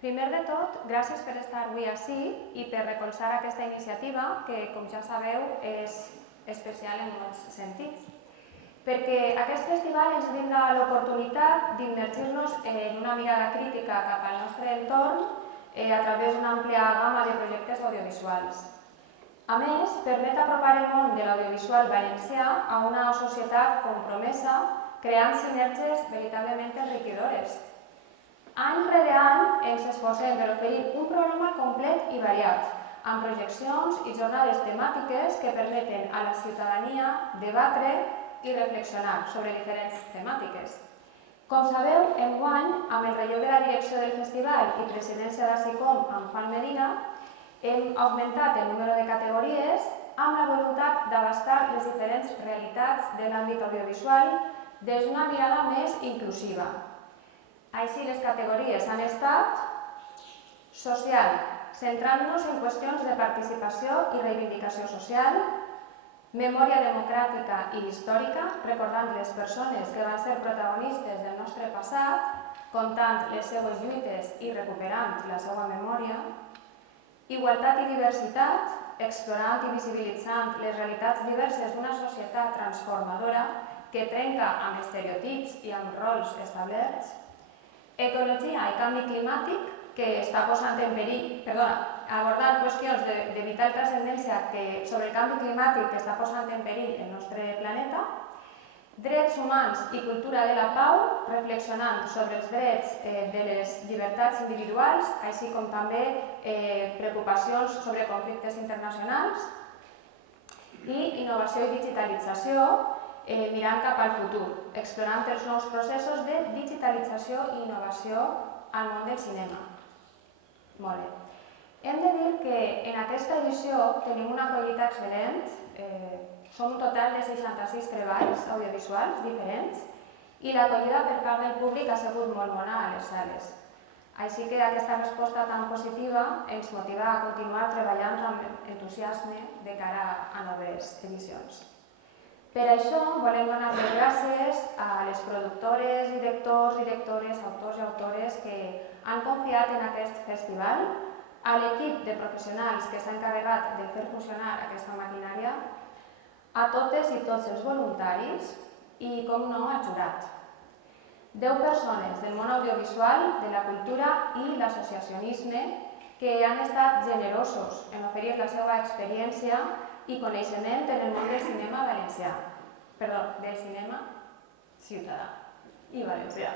Primer de tot, gràcies per estar avui ací i per recolzar aquesta iniciativa que, com ja sabeu, és especial en molts sentits. Perquè aquest festival ens brinda l'oportunitat d'immergir-nos en una mirada crítica cap al nostre entorn a través d'una àmplia gamma de projectes audiovisuals. A més, permet apropar el món de l'audiovisual valencià a una societat compromesa, creant sinergies veritablement enriquidores. Any rere any ens esforcem per oferir un programa complet i variat, amb projeccions i jornades temàtiques que permeten a la ciutadania debatre i reflexionar sobre diferents temàtiques. Com sabeu, enguany, amb el relleu de la direcció del festival i presidència d'ASICOM amb Juan Medina, hem augmentat el número de categories amb la voluntat d'abastar les diferents realitats de l'àmbit audiovisual des d'una mirada més inclusiva. Així, les categories han estat social, centrant-nos en qüestions de participació i reivindicació social, memòria democràtica i històrica, recordant les persones que van ser protagonistes del nostre passat, contant les seues lluites i recuperant la seva memòria, igualtat i diversitat, explorant i visibilitzant les realitats diverses d'una societat transformadora que trenca amb estereotips i amb rols establerts, ecologia i canvi climàtic, que està posant en perill, abordant qüestions de vital transcendència sobre el canvi climàtic que està posant en perill el nostre planeta, drets humans i cultura de la pau, reflexionant sobre els drets de les llibertats individuals, així com també preocupacions sobre conflictes internacionals, i innovació i digitalització, mirant cap al futur, explorant els nous processos de digitalització i innovació al món del cinema. Molt bé. Hem de dir que en aquesta edició tenim una acollida excel·lent. Som un total de 66 treballs audiovisuals diferents i l'acollida per part del públic ha sigut molt bona a les sales. Així que aquesta resposta tan positiva ens motiva a continuar treballant amb entusiasme de cara a noves edicions. Per això volem donar les gràcies a les productores, directors, directores, autors i autores que han confiat en aquest festival, a l'equip de professionals que s'ha encarregat de fer funcionar aquesta maquinària, a totes i tots els voluntaris i, com no, al jurat. 10 persones del món audiovisual, de la cultura i l'associacionisme que han estat generosos en oferir la seva experiència i coneixement en el món del cinema valencià. Perdó, del cinema ciutadà i valencià.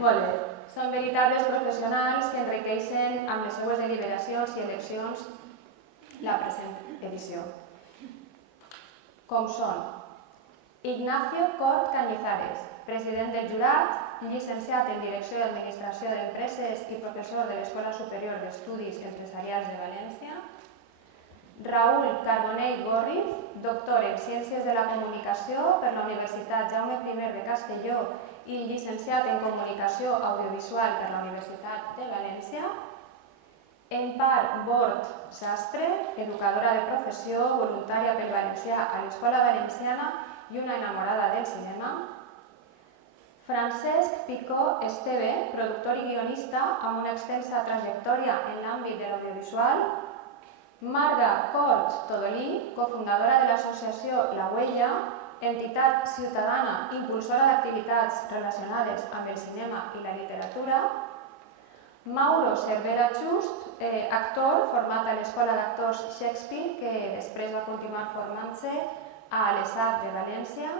Molt bé. Són veritables professionals que enriqueixen amb les seues deliberacions i eleccions la present edició. Com són Ignacio Cort Cañizares, president del jurat, llicenciat en Direcció i Administració d'Empreses i professor de l'Escola Superior d'Estudis Empresarials de València. Raúl Carbonell Gorriz, doctor en Ciències de la Comunicació per la Universitat Jaume I de Castelló i llicenciat en Comunicació Audiovisual per la Universitat de València. Empar Bort Sastre, educadora de professió, voluntària pel valencià a l'Escola Valenciana i una enamorada del cinema. Francesc Picó Esteve, productor i guionista amb una extensa trajectòria en l'àmbit de l'audiovisual. Marga Cort Todolí, cofundadora de l'associació La Huella, entitat ciutadana impulsora d'activitats relacionades amb el cinema i la literatura. Mauro Cervera Just, actor format a l'Escola d'Actors Shakespeare, que després va continuar formant-se a l'ESAT de València.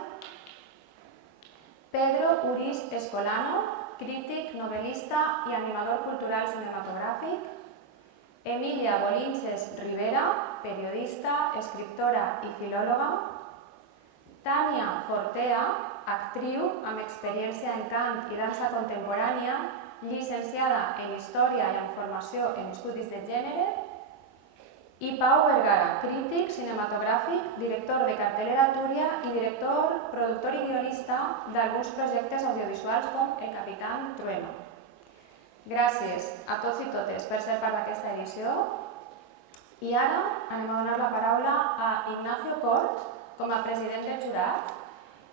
Pedro Uris Escolano, crític, novel·lista i animador cultural cinematogràfic. Emilia Bolinches Rivera, periodista, escriptora i filòloga. Tània Fortea, actriu amb experiència en cant i dansa contemporània, llicenciada en Història i en Formació en Estudis de Gènere. I Pau Vergara, crític cinematogràfic, director de Cartelera Túria i director, productor i guionista d'alguns projectes audiovisuals com El Capitán Trueno. Gràcies a tots i totes per ser part d'aquesta edició. I ara anem a donar la paraula a Ignacio Cort com a president del jurat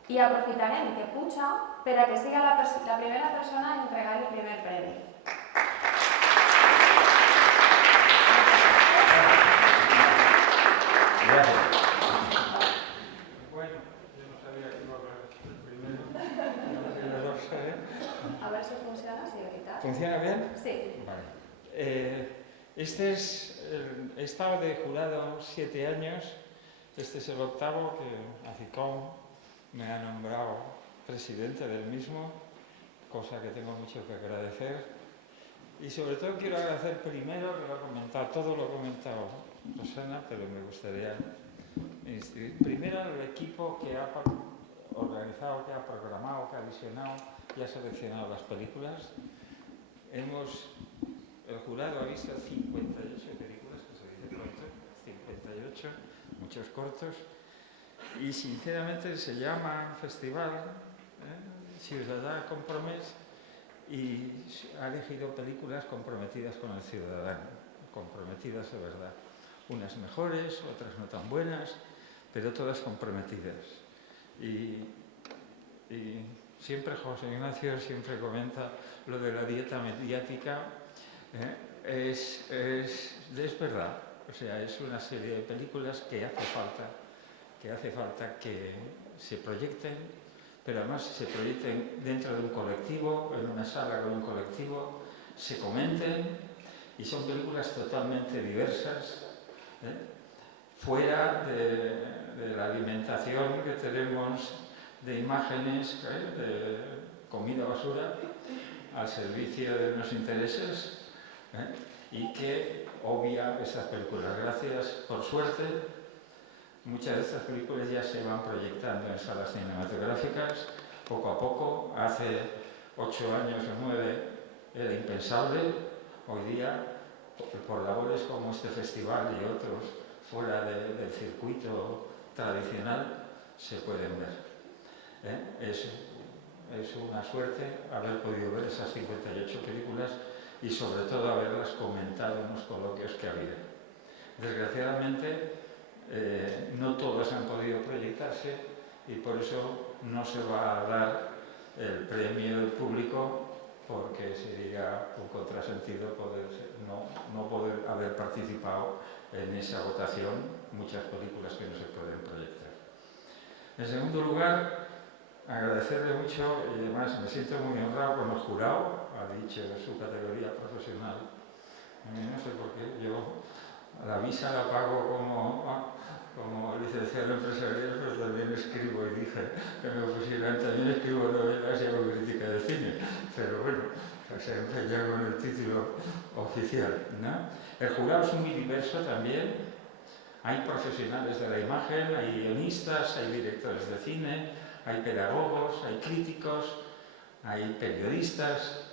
i aprofitarem que puja per a que siga la primera persona a entregar el primer premi. ¿Funciona bien? Sí. Vale. He estado de jurado 7 años, este es el 8º que ACICOM me ha nombrado presidente del mismo, cosa que tengo mucho que agradecer. Y sobre todo quiero agradecer primero, que lo ha comentado, todo lo ha comentado Rosana, pero me gustaría primero al equipo que ha organizado, que ha programado, que ha visionado y ha seleccionado las películas. El jurado ha visto 58 películas, que se dice pronto, 58, muchos cortos, y sinceramente se llama festival Ciudadà Compromès y ha elegido películas comprometidas con el ciudadano, comprometidas de verdad. Unas mejores, otras no tan buenas, pero todas comprometidas. Y siempre José Ignacio siempre comenta lo de la dieta mediática. Es verdad, o sea, es una serie de películas que hace falta que se proyecten, pero además se proyecten dentro de un colectivo, en una sala con un colectivo, se comenten, y son películas totalmente diversas, fuera de la alimentación que tenemos de imágenes, de comida basura, al servicio de unos intereses, y que obvia esas películas. Gracias, por suerte, muchas de estas películas ya se van proyectando en salas cinematográficas, poco a poco. Hace 8 años o 9 era impensable. Hoy día, por labores como este festival y otros fuera del circuito tradicional, se pueden ver. Es una suerte haber podido ver esas 58 películas y sobre todo haberlas comentado en los coloquios que ha habido. Desgraciadamente no todas han podido proyectarse y por eso no se va a dar el premio del público, porque sería un contrasentido no poder haber participado en esa votación muchas películas que no se pueden proyectar. En segundo lugar, agradecerle mucho, y además me siento muy honrado con el jurado, ha dicho su categoría profesional. No sé por qué, yo la visa la pago como licenciado empresarial, pero también escribo, y dije que me pusieran, también escribo novelas y hago crítica de cine, pero bueno, se empeña con el título oficial, ¿no? El jurado es muy diverso también. Hay profesionales de la imagen, hay guionistas, hay directores de cine, hay pedagogos, hay críticos, hay periodistas,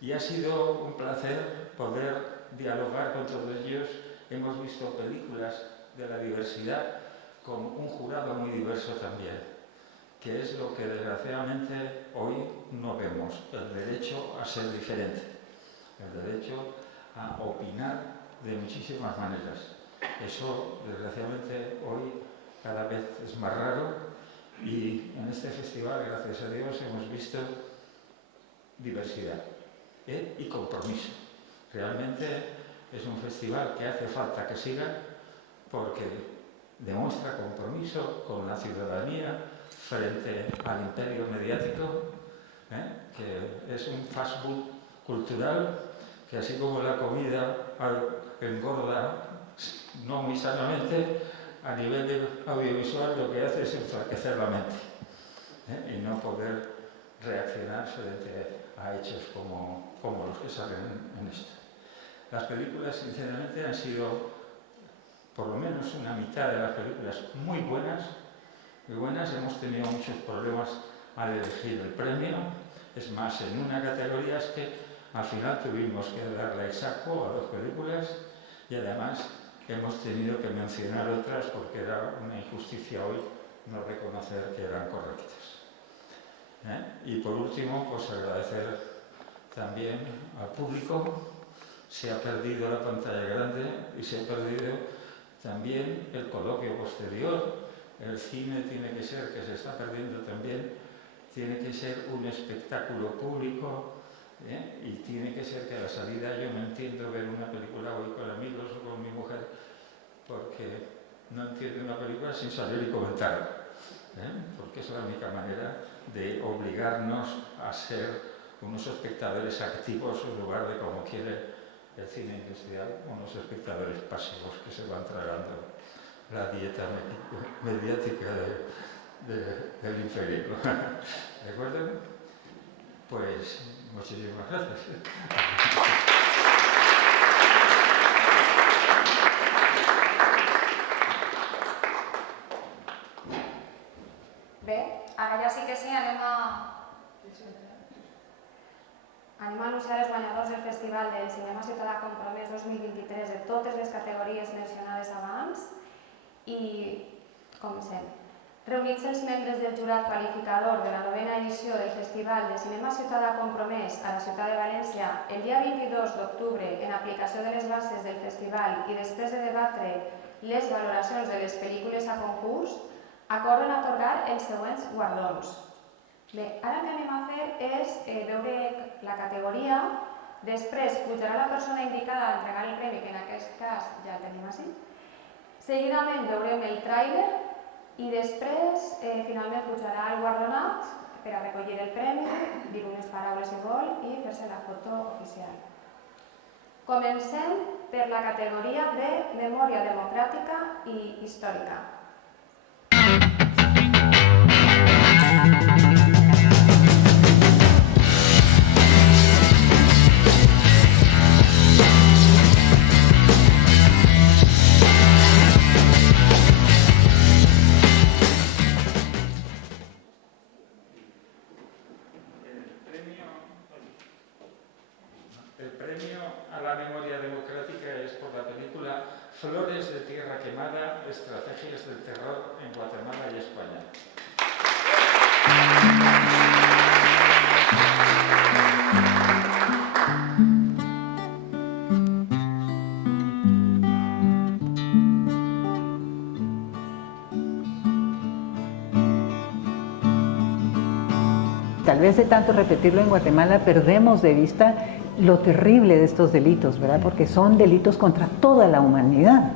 y ha sido un placer poder dialogar con todos ellos. Hemos visto películas de la diversidad con un jurado muy diverso también, que es lo que desgraciadamente hoy no vemos: el derecho a ser diferente, el derecho a opinar de muchísimas maneras. Eso, desgraciadamente, hoy cada vez es más raro, y en este festival, gracias a Dios, hemos visto diversidad y compromiso. Realmente es un festival que hace falta que siga, porque demuestra compromiso con la ciudadanía frente al imperio mediático, que es un fast food cultural, que así como la comida engorda no muy sanamente, a nivel de audiovisual lo que hace es enflaquecer la mente, y no poder reaccionar frente a hechos como los que salen en esto. Las películas, sinceramente, han sido, por lo menos una mitad de las películas, muy buenas. Hemos tenido muchos problemas al elegir el premio. Es más, en una categoría es que al final tuvimos que darle exacto a 2 películas, y además hemos tenido que mencionar otras porque era una injusticia hoy no reconocer que eran correctas. Y por último, pues agradecer también al público. Se ha perdido la pantalla grande y se ha perdido también el coloquio posterior. El cine tiene que ser, que se está perdiendo también, tiene que ser un espectáculo público, y tiene que ser que a la salida, yo no entiendo ver una película hoy con amigos o con mi mujer, porque no entiendo una película sin salir y comentarla, porque es la única manera de obligarnos a ser unos espectadores activos en lugar de, como quiere el cine industrial, unos espectadores pasivos que se van tragando la dieta mediática del imperio. ¿De acuerdo? Pues muchísimas gracias. Bé, ara ja sí que sí, anem a anunciar els guanyadors del Festival del Cinema Ciutadà Compromès 2023 de totes les categories mencionades abans i comencem. Reunits els membres del jurat qualificador de la 9ª edició del Festival de Cinema Ciutadà Compromès a la ciutat de València el dia 22 d'octubre en aplicació de les bases del festival i després de debatre les valoracions de les pel·lícules a concurs, acorden atorgar els següents guardons. Bé, ara el que anem a fer és veure la categoria, després pujarà la persona indicada a entregar el premi, que en aquest cas ja el tenim així. Seguidament veurem el tràiler i després finalment pujarà el guardonat per a recollir el premi, dir unes paraules si vol i fer-se la foto oficial. Comencem per la categoria de Memòria Democràtica i Històrica. El premio a la memoria democrática es por la película Flores de Tierra Quemada, estrategias del terror en Guatemala y España. Tal vez de tanto repetirlo en Guatemala perdemos de vista lo terrible de estos delitos, ¿verdad? Porque son delitos contra toda la humanidad.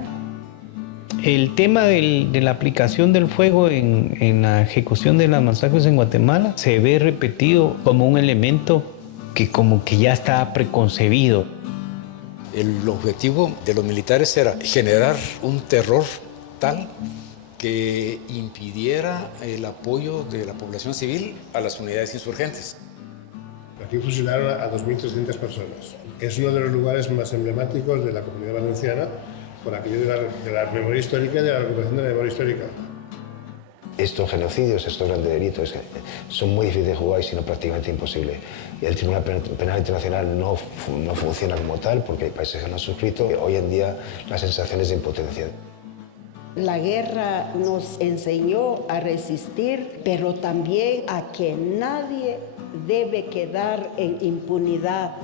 El tema de la aplicación del fuego en la ejecución de las masacres en Guatemala se ve repetido como un elemento que como que ya está preconcebido. El objetivo de los militares era generar un terror tal que impidiera el apoyo de la población civil a las unidades insurgentes. Aquí fusilaron a 2.300 personas. Es uno de los lugares más emblemáticos de la Comunidad Valenciana por aquello de la memoria histórica y de la recuperación de la memoria histórica. Estos genocidios, estos grandes delitos, son muy difíciles de jugar, sino prácticamente imposible. Y el Tribunal Penal Internacional no funciona como tal porque hay países que no han suscrito. Hoy en día la sensación es de impotencia. La guerra nos enseñó a resistir, pero también a que nadie debe quedar en impunidad.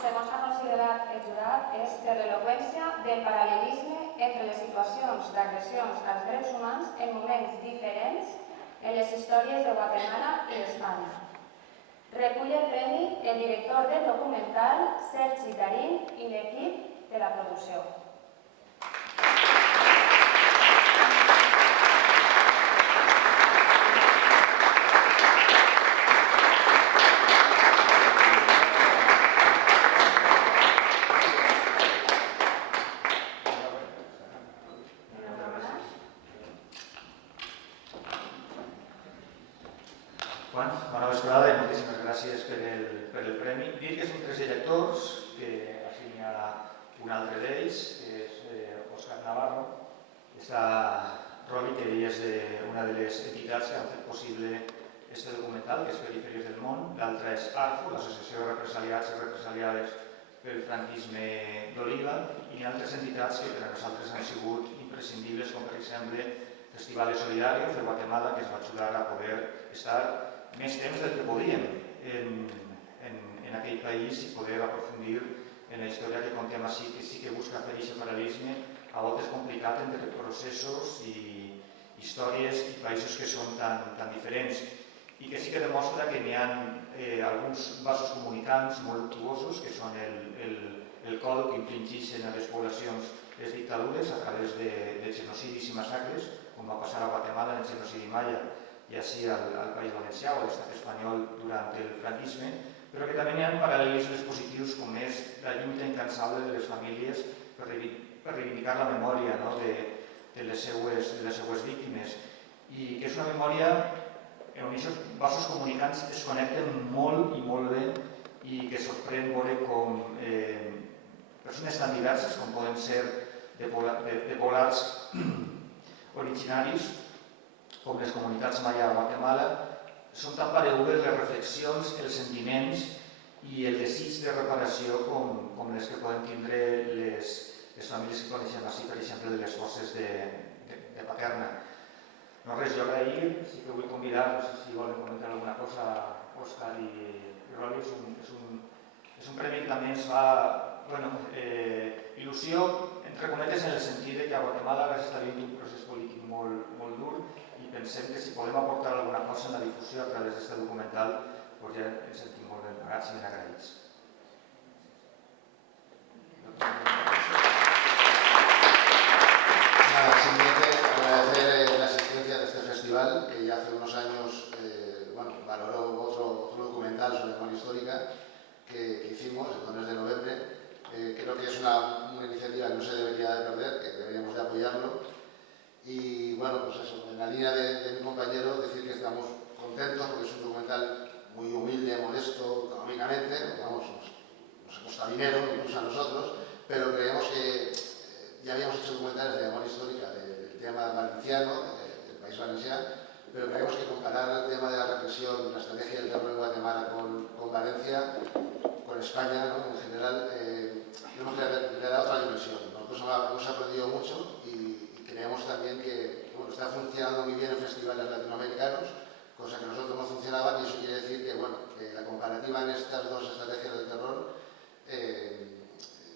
Segons ha considerat el jurat, és per l'eloqüència del paral·lelisme entre les situacions d'agressions als drets humans en moments diferents en les històries de Guatemala i d'Espanya. Recull el premi el director del documental, Sergi Darín, i l'equip de la producció. Bona vesprada i moltíssimes gràcies per el premi. Dir que són 3 electors, que així n'hi ha un altre d'ells, que és Òscar Navarro, està Robi, que ell és una de les entitats que han fet possible este documental, que és Perifèries del Món. L'altra és ARFO, l'Associació de Represaliats i Represaliades pel Franquisme d'Oliva, i hi ha altres entitats que per a nosaltres han sigut imprescindibles, com per exemple Festivales Solidarios de Guatemala, que ens va ajudar a poder estar més temps del que podíem en aquell país i poder aprofundir en la història que contem així, que sí que busca fer aquest paral·lelisme, a voltes complicat entre processos i històries i països que són tan diferents i que sí que demostra que n'hi ha alguns vasos comunicants molt luctuosos que són el col que infringeixen a les poblacions les dictadures a través de genocidis i massacres, com va passar a Guatemala en el genocidi maia i així al País Valencià o a l'estat espanyol durant el franquisme, però que també hi ha paral·lelismes positius com és la lluita incansable de les famílies per reivindicar la memòria de les seues víctimes i que és una memòria on aquests vasos comunicants es connecten molt i molt bé i que sorprèn veure com persones tan diverses com poden ser de poblats originaris com les comunitats maia a Guatemala són tan paregudes les reflexions, els sentiments i el desig de reparació com les que poden tindre les famílies que coneixem així, per exemple, de les forces de Paterna. No res, jo agrair, sí que vull convidar, no sé si volen comentar alguna cosa, Òscar i Roli, és un premi que també ens fa il·lusió, entre cometes, en el sentit que a Guatemala està vivint un procés polític molt dur i pensem que si podem aportar alguna cosa en la difusió a través d'aquest documental, doncs ja ens sentim molt ben pagats i ben agraïts. Simplemente agradecer la asistencia de este festival que ya hace unos años valoró otro documental sobre memoria histórica que hicimos el 2 de noviembre. Creo que es una iniciativa que no se debería de perder, que deberíamos de apoyarlo. Y bueno, pues eso, en la línea de mi compañero, decir que estamos contentos porque es un documental muy humilde, modesto económicamente, nos cuesta dinero, incluso a nosotros, pero creemos que ya habíamos hecho documentales de memoria histórica del tema valenciano, del País Valenciano, pero creemos que comparar el tema de la represión, la estrategia del terror en Guatemala con Valencia, con España, ¿no? En general, creemos que le da otra dimensión. Nosotros hemos aprendido mucho y creemos también que está funcionando muy bien en festivales latinoamericanos, cosa que nosotros no funcionaban, y eso quiere decir que la comparativa en estas dos estrategias del terror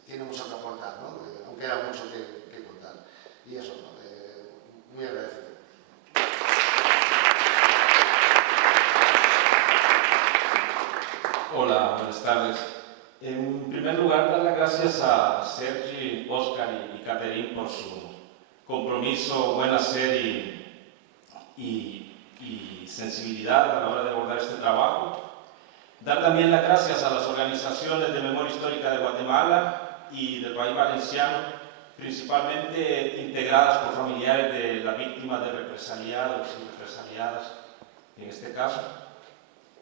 tiene mucho que aportar, ¿no? Aunque era mucho que contar. Y eso, muy agradecido. Hola, buenas tardes. En primer lugar, dar las gracias a Sergi, Óscar y Caterín por su compromiso, buen hacer y sensibilidad a la hora de abordar este trabajo. Dar también las gracias a las organizaciones de memoria histórica de Guatemala y del País Valenciano, principalmente integradas por familiares de las víctimas de represaliados y represaliadas, en este caso.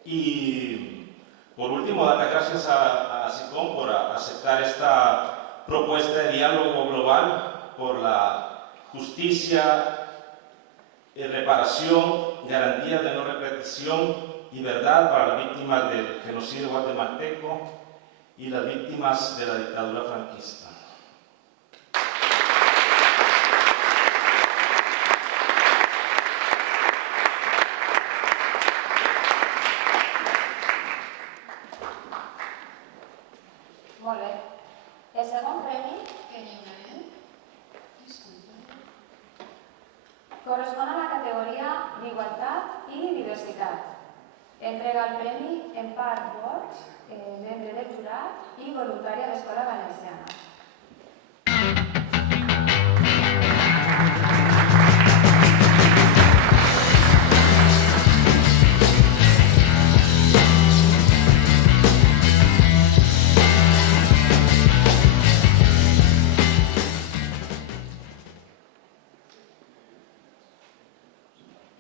Y por último, dar las gracias a SICOM por aceptar esta propuesta de diálogo global por la justicia, reparación, garantías de no repetición y verdad para las víctimas del genocidio guatemalteco y las víctimas de la dictadura franquista. Molt bé. El segon premi correspon a la categoria d'Igualtat i Diversitat. Entrega el premi Empar Bosch, membre del jurat i voluntària d'Escola Valenciana.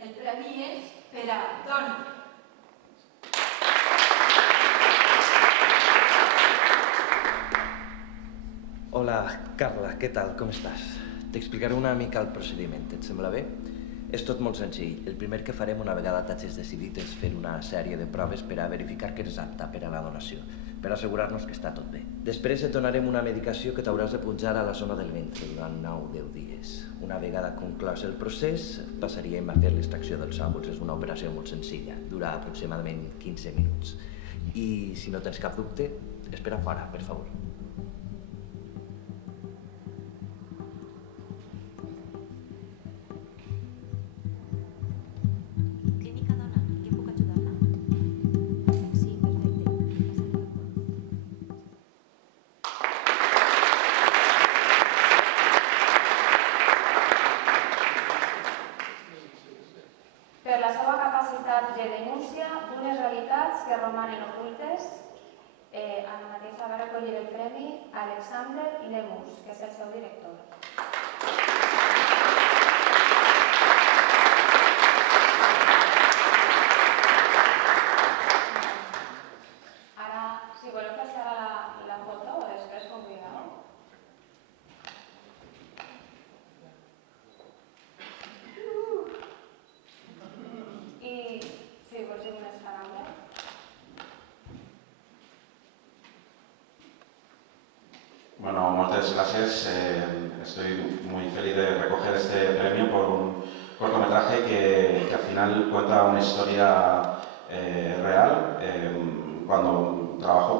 El premi és per a Dona. Hola, Carla, què tal? Com estàs? T'explicaré una mica el procediment, et sembla bé? És tot molt senzill. El primer que farem una vegada t'hagis decidit és fer una sèrie de proves per a verificar que eres apta per a la donació, per assegurar-nos que està tot bé. Després et donarem una medicació que t'hauràs de punxar a la zona del ventre durant 9 o 10 dies. Una vegada conclòs el procés, passaríem a fer l'extracció dels òvuls. És una operació molt senzilla, dura aproximadament 15 minuts. I si no tens cap dubte, espera fora, per favor. denúncia d'unes realitats que romanen ocultes. Ara mateix va recollir el premi Alexander Lemus, que és el seu director. Ara, si voleu passar a la foto o després convidar. I si vols dir unes paraules. Bueno, muchas gracias. Estoy muy feliz de recoger este premio por un cortometraje que al final cuenta una historia real. Cuando trabajo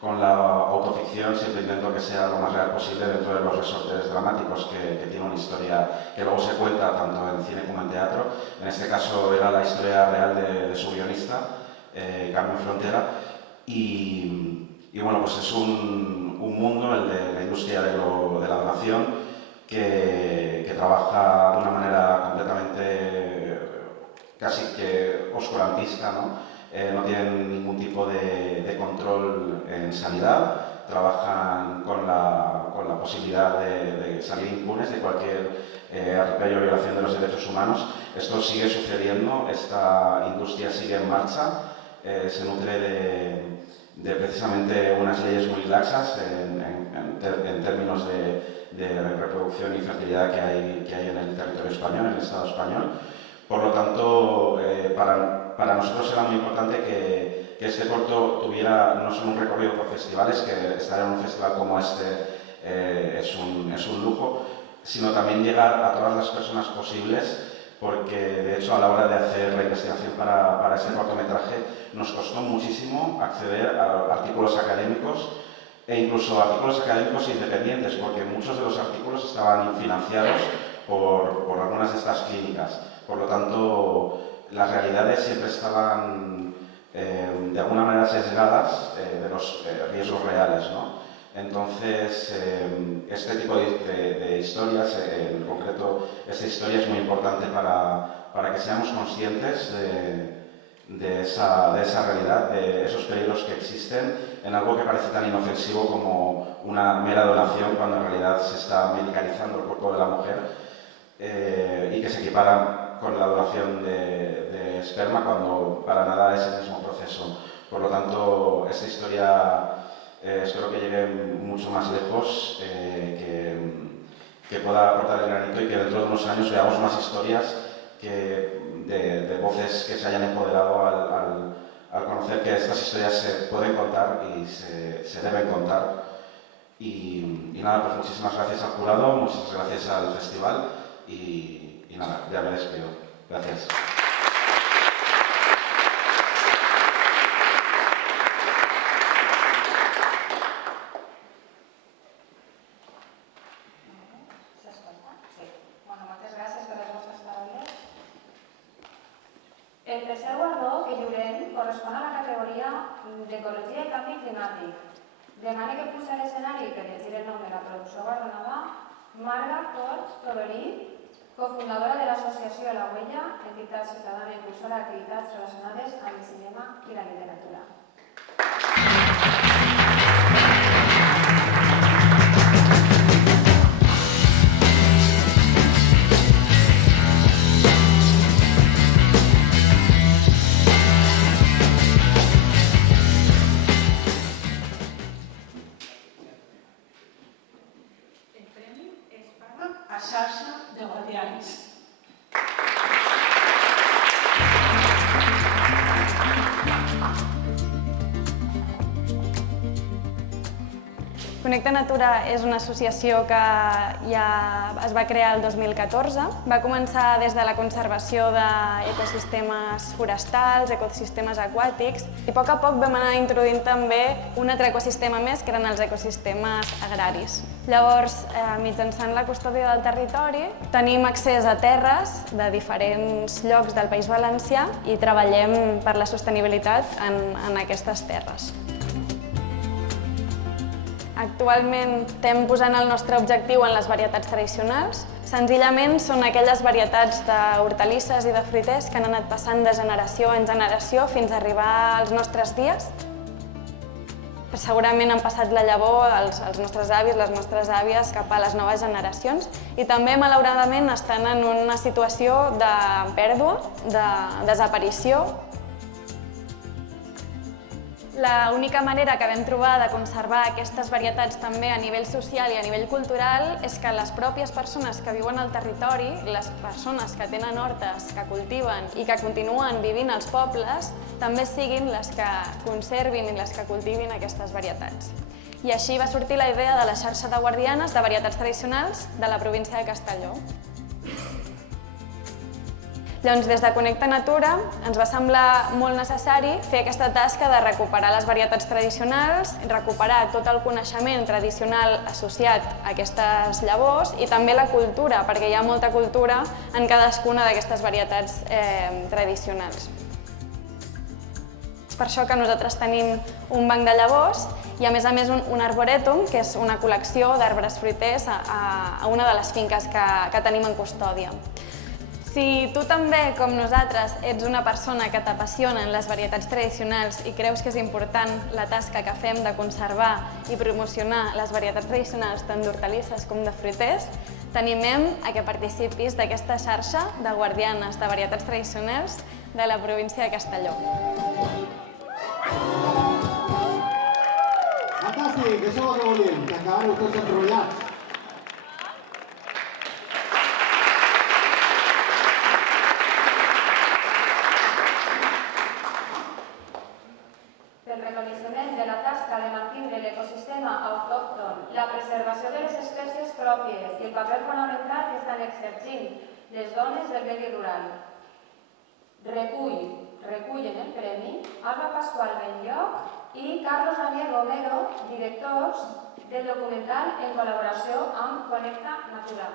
con la autoficción siempre intento que sea lo más real posible dentro de los resortes dramáticos que tiene una historia que luego se cuenta tanto en cine como en teatro. En este caso era la historia real de su guionista, Carmen Frontera, y bueno, pues es un mundo, el de la industria de la donación, que trabaja de una manera completamente casi que oscurantista, ¿no? No tienen ningún tipo de control en sanidad, trabajan con la posibilidad de salir impunes de cualquier atropello o violación de los derechos humanos. Esto sigue sucediendo, esta industria sigue en marcha, se nutre de precisamente unas leyes muy laxas en términos de reproducción y fertilidad que hay en el territorio español, en el Estado español. Por lo tanto, para nosotros era muy importante que este corto tuviera no solo un recorrido por festivales, que estar en un festival como este es un lujo, sino también llegar a todas las personas posibles, porque de hecho a la hora de hacer la investigación para este cortometraje nos costó muchísimo acceder a artículos académicos e incluso artículos académicos independientes, porque muchos de los artículos estaban financiados por algunas de estas clínicas. Por lo tanto, las realidades siempre estaban de alguna manera sesgadas de los riesgos reales, ¿no? Entonces, este tipo de historias, en concreto esta historia es muy importante para que seamos conscientes de esa realidad, de esos peligros que existen en algo que parece tan inofensivo como una mera donación, cuando en realidad se está medicalizando el cuerpo de la mujer y que se equipara con la donación de esperma cuando para nada es el mismo proceso. Por lo tanto, esta historia espero que llegue mucho más lejos, que pueda aportar el granito y que dentro de unos años veamos más historias de voces que se hayan empoderado al conocer que estas historias se pueden contar y se deben contar. Y nada, pues muchísimas gracias al jurado, muchas gracias al festival y nada, ya me despido. Gracias. El tercer guardó que lliurem correspon a la categoria d'Ecologia i Canvi Climàtic. Demane que puja a l'escenari per llegir el nom de la producció guardonada Marga Cort Todolí, cofundadora de l'associació La Huella, entitat ciutadana impulsora d'activitats relacionades amb el cinema i la literatura. A xarxa de guardians. Connecta Natura és una associació que ja es va crear el 2014. Va començar des de la conservació d'ecosistemes forestals, ecosistemes aquàtics, i a poc vam anar introduint també un altre ecosistema més, que eren els ecosistemes agraris. Llavors, mitjançant la custòdia del territori, tenim accés a terres de diferents llocs del País Valencià i treballem per la sostenibilitat en aquestes terres. Actualment estem posant el nostre objectiu en les varietats tradicionals. Senzillament són aquelles varietats d'hortalisses i de fruiters que han anat passant de generació en generació fins a arribar als nostres dies. Segurament han passat la llavor als nostres avis, les nostres àvies, cap a les noves generacions i també, malauradament, estan en una situació de pèrdua, de desaparició. L'única manera que vam trobar de conservar aquestes varietats també a nivell social i a nivell cultural és que les pròpies persones que viuen al territori, les persones que tenen hortes, que cultiven i que continuen vivint als pobles, també siguin les que conservin i les que cultivin aquestes varietats. I així va sortir la idea de la xarxa de guardianes de varietats tradicionals de la província de Castelló. Llavors, des de Connecta Natura ens va semblar molt necessari fer aquesta tasca de recuperar les varietats tradicionals, recuperar tot el coneixement tradicional associat a aquestes llavors i també la cultura, perquè hi ha molta cultura en cadascuna d'aquestes varietats tradicionals. És per això que nosaltres tenim un banc de llavors i, a més un arborètum, que és una col·lecció d'arbres fruiters a una de les finques que tenim en custòdia. Si tu també, com nosaltres, ets una persona que t'apassionen les varietats tradicionals i creus que és important la tasca que fem de conservar i promocionar les varietats tradicionals tant d'hortalisses com de fruiters, t'animem a que participis d'aquesta xarxa de guardianes de varietats tradicionals de la província de Castelló. Fantàstic, això és el que volíem, que acabareu tots enrotllats. La preservació de les espècies pròpies i el paper fonamental que estan exercint les dones del medi rural. Recullen el premi Alba Pascual Benlloc i Carlos Daniel Romero, directors del documental en col·laboració amb Connecta Natura.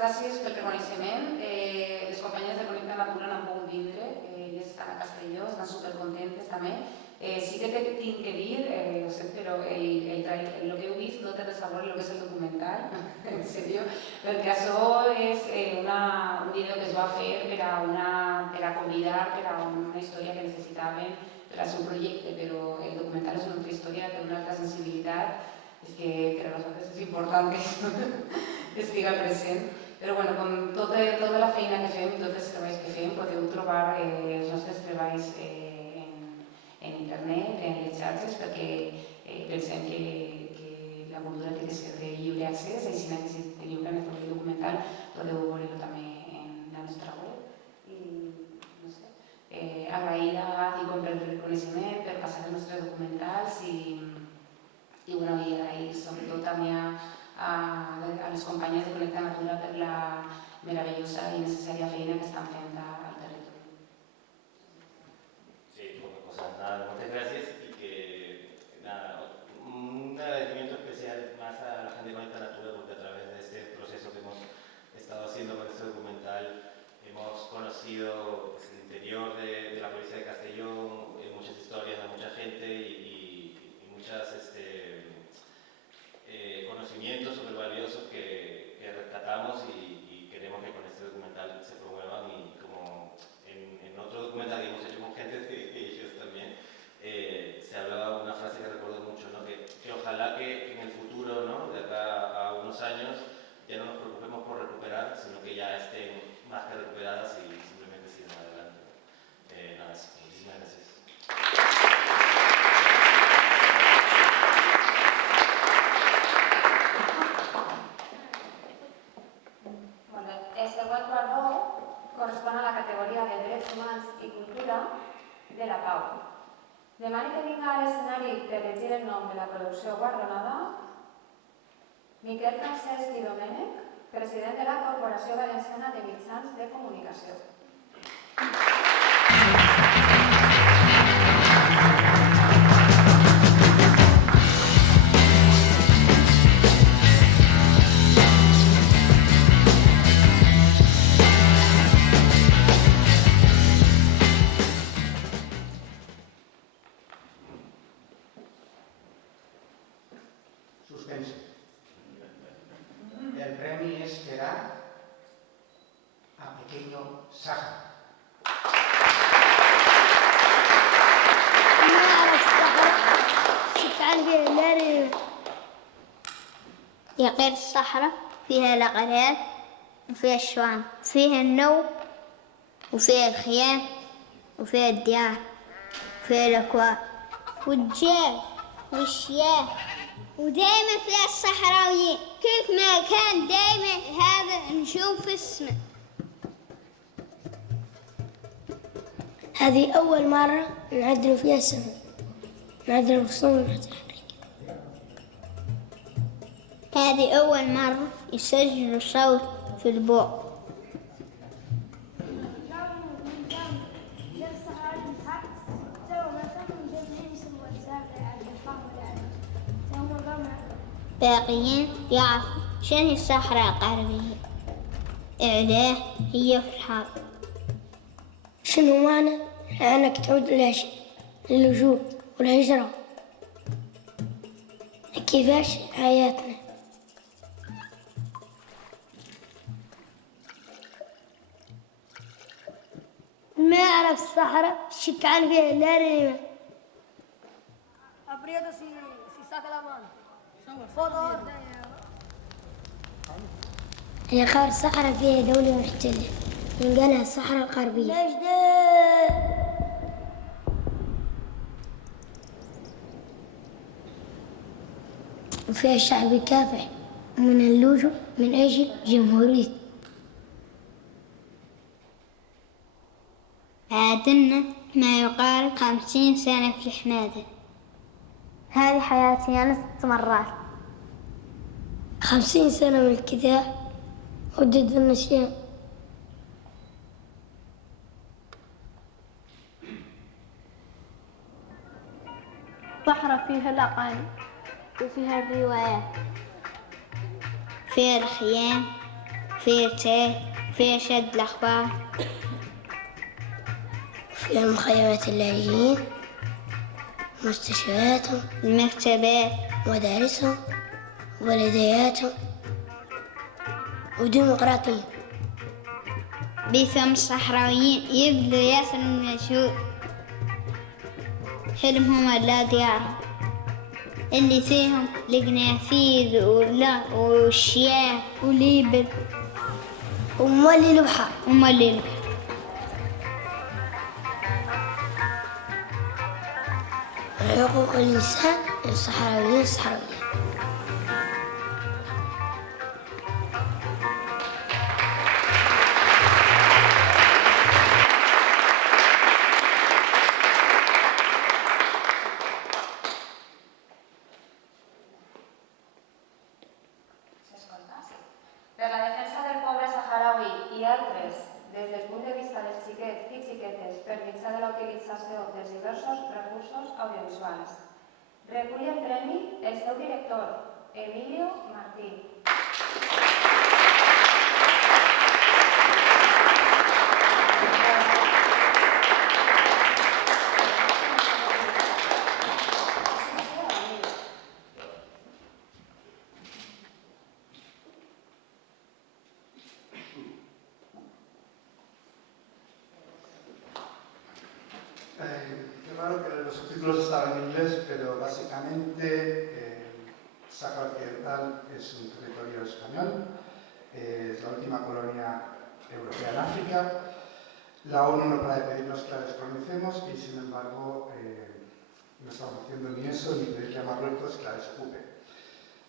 Gràcies pel reconeixement. Les companyes de Connecta Natura no han pogut vindre, elles estan a Castelló, estan supercontentes també. Sí que tinc que dir, però el que heu vist no té res a veure amb el que és el documental, en sèrio, perquè això és un vídeo que es va fer per a convidar per a una història que necessitaven per al seu projecte, però el documental és una altra història, té una altra sensibilitat, és que per a nosaltres és important que estigui present. Però bueno, com tota la feina que fem i tots els treballs que fem, podeu trobar els nostres treballs en internet, en les xarxes, perquè pensem que la cultura té que ser de lliure accés, així que si teniu ganes de veure el documental podeu veure-lo també en la nostra web. I no sé, agraïda a Ticom per el reconeixement, per passar els nostres documentals i agrair sobretot també a les companyes de Connecta Natura per la meravellosa i necessària feina que estan fent al territori. Sí, poca cosa. Nada, muchas gracias y que un agradecimiento especial más a la gente de Connecta Natura porque a través de este proceso que hemos estado haciendo con este documental hemos conocido el interior de la provincia de Castellón, muchas historias de mucha gente y muchas conocimientos súper valiosos que rescatamos y queremos que con este documental se promuevan y como en otro documental que hemos hecho con gente de ellos también se hablaba una frase que recuerdo mucho, ¿no? que ojalá que en el futuro, ¿no? de acá a unos años ya no nos preocupemos por recuperar, sino que ya estén más que recuperadas y simplemente sigan adelante. Nada, muchísimas gracias. de la pau. Demano que vinga a l'escenari per llegir el nom de la producció guardonada Miquel Francesc i Domènech, president de la Corporació Valenciana de Mitjans de Comunicació. Suspense. El premi es que da a Pequeño Sahara. يقير الصحراء فيها الأقريات وفيها الشوام، فيها النوم وفيها الخيام وفيها الديار وفيها الأكواب والجيش والشياه، ودائما فيها الصحراويين كيف ما كان دائما هذا النجوم في السماء. هذه أول مرة نعدل فيها السماء، نعدل الرسوم ونعدل. هذه أول مرة يسجلوا صوت في البوق. باقيين يعرفوا شنو هي الصحراء الغربية، إعلاه هي في الحرب. شنو معنى أنك تعود للجوء والهجرة؟ كيفاش حياتنا؟ ما أعرف الصحراء شي كان فيها لا ريما. Aprieta si saca la mano. Foto. هي قار الصحراء فيها دولة محتلة ينقالها الصحراء الغربية. وفيها شعب كافح من اللجوء من أجل جمهورية. عادلنا ما يقارب 50 سنة في الحمادة. هذه حياتي أنا 6 مرات. 50 سنة من الكذاب وضد النسيان. صحراء فيها الأغاني وفيها الروايات، فيها الخيام، فيها التاج، فيها شد الأخبار، فيها مخيمات اللاجئين، مستشفياتهم، المكتبات، مدارسهم، بلدياتهم، وديمقراطية. بيفهم الصحراويين يبذلوا ياسر من المجهود، حلمهم لا ديارهم اللي فيهم القنافذ والشياه وليبل ومولي البحر. حقوق الإنسان للصحراويين الصحراويين. Per la defensa del poble saharaui i altres, des del punt de vista dels xiquets i xiquetes per mitjà de la utilització dels diversos recursos audiovisuals. Recull el premi el seu director, Emilio Martí. Qué raro que los subtítulos estaban en inglés, pero básicamente Sáhara Occidental es un territorio español, es la última colonia europea en África. La ONU no para de pedirnos que la desconocemos y sin embargo no estamos haciendo ni eso ni pedirle a Marruecos que la desocupe.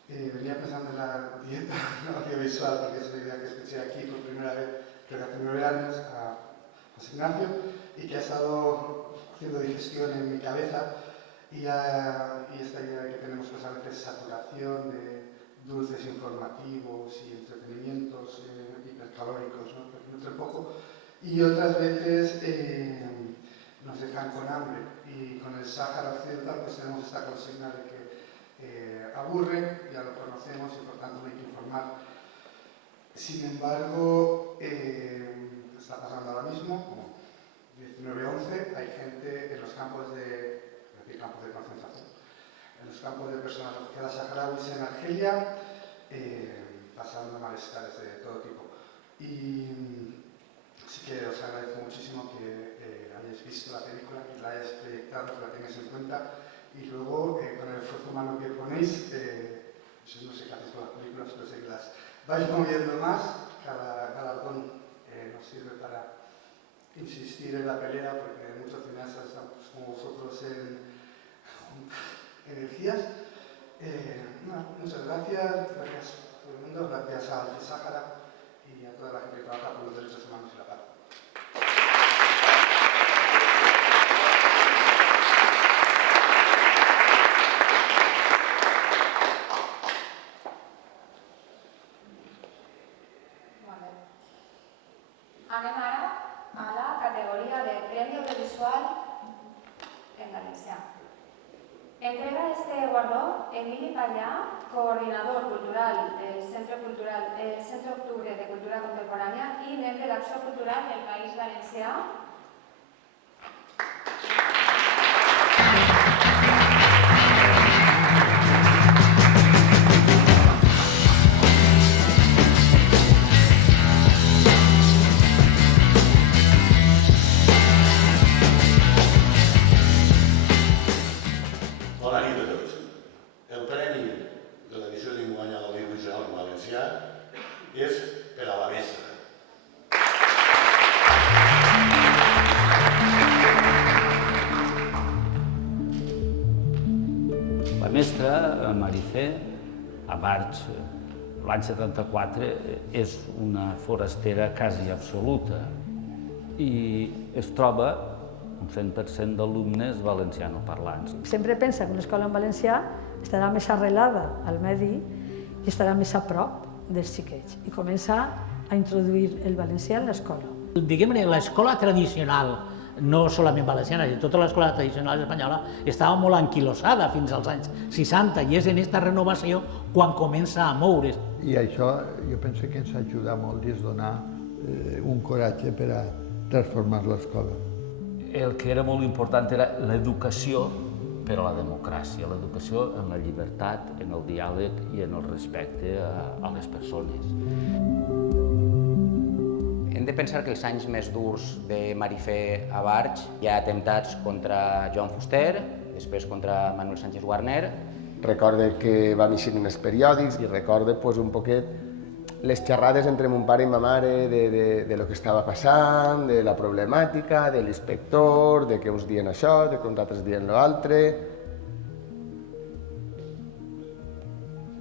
Venía pensando en la dieta audiovisual porque es una idea que escuché aquí por primera vez, creo que hace 9 años, a José Ignacio, y que ha estado haciendo digestión en mi cabeza y esta idea que tenemos pues a veces saturación de dulces informativos y entretenimientos hipercalóricos, ¿no? Que nutre poco, y otras veces nos dejan con hambre, y con el Sáhara Occidental pues tenemos esta consigna de que aburre, ya lo conocemos y por tanto no hay que informar. Sin embargo, está pasando ahora mismo, como 19-11, hay gente en los campos de concentración, en los campos de personas refugiadas saharauis en Argelia, pasando malestares de todo tipo. Y sí que os agradezco muchísimo que hayáis visto la película, que la hayáis proyectado, que la tengáis en cuenta, y luego con el esfuerzo humano que ponéis, no sé qué hacéis con las películas, pero sé que las vais moviendo más. Cada galardón nos sirve para insistir en la pelea, porque muchos cineastas estamos como vosotros en energías. Muchas gracias, gracias a todo el mundo, gracias al Sáhara y a toda la gente que trabaja por los derechos humanos y la paz. Anem ara a la categoria de Premi Audiovisual en valencià. Entrega este guardó Emili Pallà, coordinador cultural del Centre Octubre de Cultura Contemporània i membre d'Acció Cultural del País Valencià. Bona nit a tots. El premi de l'edició d'enguany a l'audiovisual en valencià és per a la mestra. La mestra, Marifé, a Barx, l'any 74, és una forastera quasi absoluta i es troba un 100% d'alumnes valencianoparlants. Sempre pensa que una escola en valencià estarà més arrelada al medi i estarà més a prop dels xiquets i comença a introduir el valencià en l'escola. Diguem-ne, l'escola tradicional, no solament valenciana, tota l'escola tradicional espanyola estava molt anquilosada fins als anys 60 i és en aquesta renovació quan comença a moure's. I això jo penso que ens ajuda molt i ens dona un coratge per a transformar l'escola. El que era molt important era l'educació per a la democràcia, l'educació en la llibertat, en el diàleg i en el respecte a les persones. Hem de pensar que els anys més durs de Marifé a Barx hi ha atemptats contra Joan Fuster, després contra Manuel Sánchez Guarner. Recorde que vam eixir en els periòdics i recorde un poquet les xerrades entre mon pare i ma mare de lo que estava passant, de la problemàtica, de l'inspector, de que uns dient això, de que uns altres dient l'altre.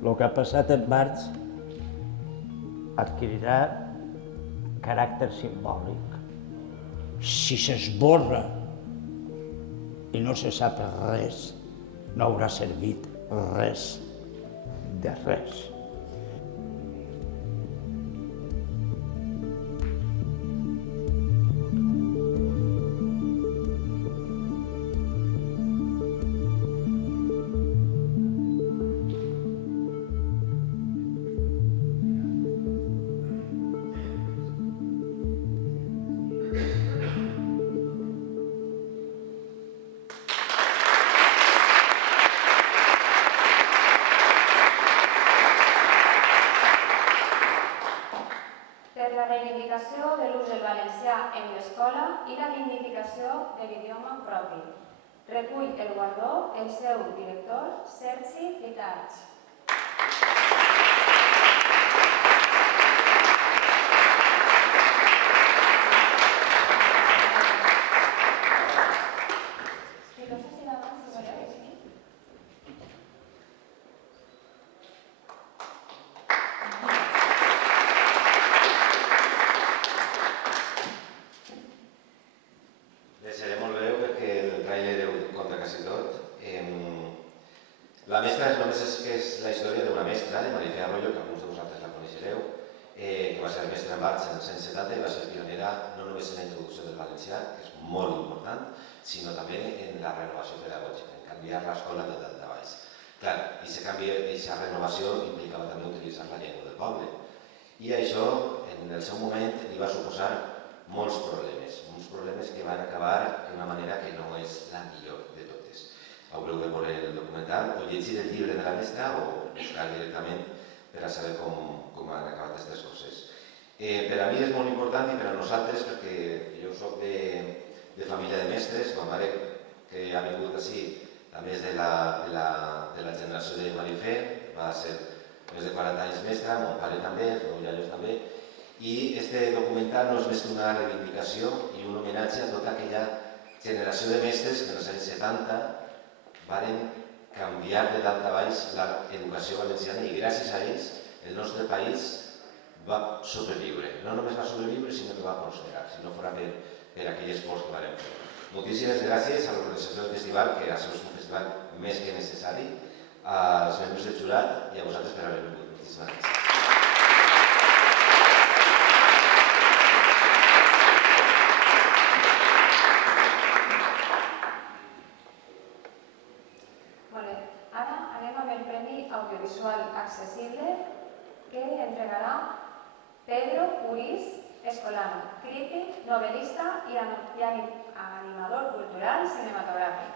El que ha passat en Barx adquirirà caràcter simbòlic. Si s'esborra i no se sap res, no haurà servit res de res. De l'ús del valencià en l'escola i la dignificació de l'idioma propi. Recull el guardó el seu director, Sergi Guitarch. Seré molt breu perquè el La mestra només és la història d'una mestra, de Marifé Arroyo, que alguns de vosaltres la coneixereu, que va ser mestra en Barx en els anys 70 i va ser pionera no només en la introducció del valencià, que és molt important, sinó també en la renovació pedagògica, en canviar l'escola de dalt a baix. Clar, aquesta renovació implicava també utilitzar la llengua del poble. I això, en el seu moment, li va suposar molts problemes que van acabar d'una manera que no és la millor de totes. Haureu de veure el documental o llegir el llibre de la mestra o buscar directament per a saber com han acabat aquestes coses. Per a mi és molt important i per a nosaltres, perquè jo soc de família de mestres, ma mare que ha vingut així també és de la generació de Marifé, va ser més de 40 anys mestra, mon pare també, els meus iaios també, i este documental no és més que una reivindicació i un homenatge a tota aquella generació de mestres que en els anys 70 van canviar de dalt a baix l'educació valenciana i gràcies a ells el nostre país va sobreviure. No només va sobreviure, sinó que va prosperar, si no fos per aquell esforç que vam fer. Moltíssimes gràcies a l'organització del festival, que això és un festival més que necessari, als membres del jurat i a vosaltres per haver vingut. Moltíssimes gràcies. Audiovisual accesible que entregarà Pedro Urís Escolano, crític, novel·lista i animador cultural cinematogràfic.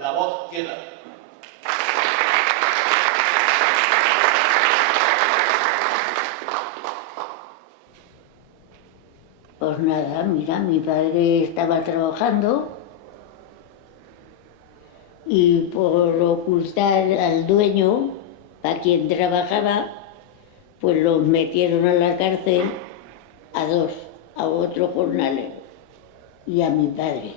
La voz queda. Pues nada, mira, mi padre estaba trabajando y por ocultar al dueño, a quien trabajaba, pues los metieron a la cárcel a dos, a otro jornalero y a mi padre.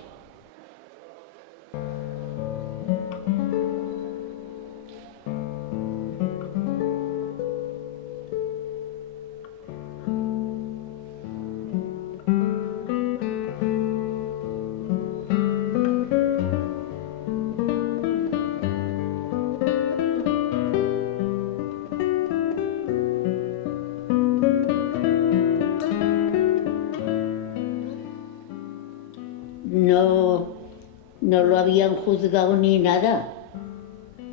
No lo habían juzgado ni nada.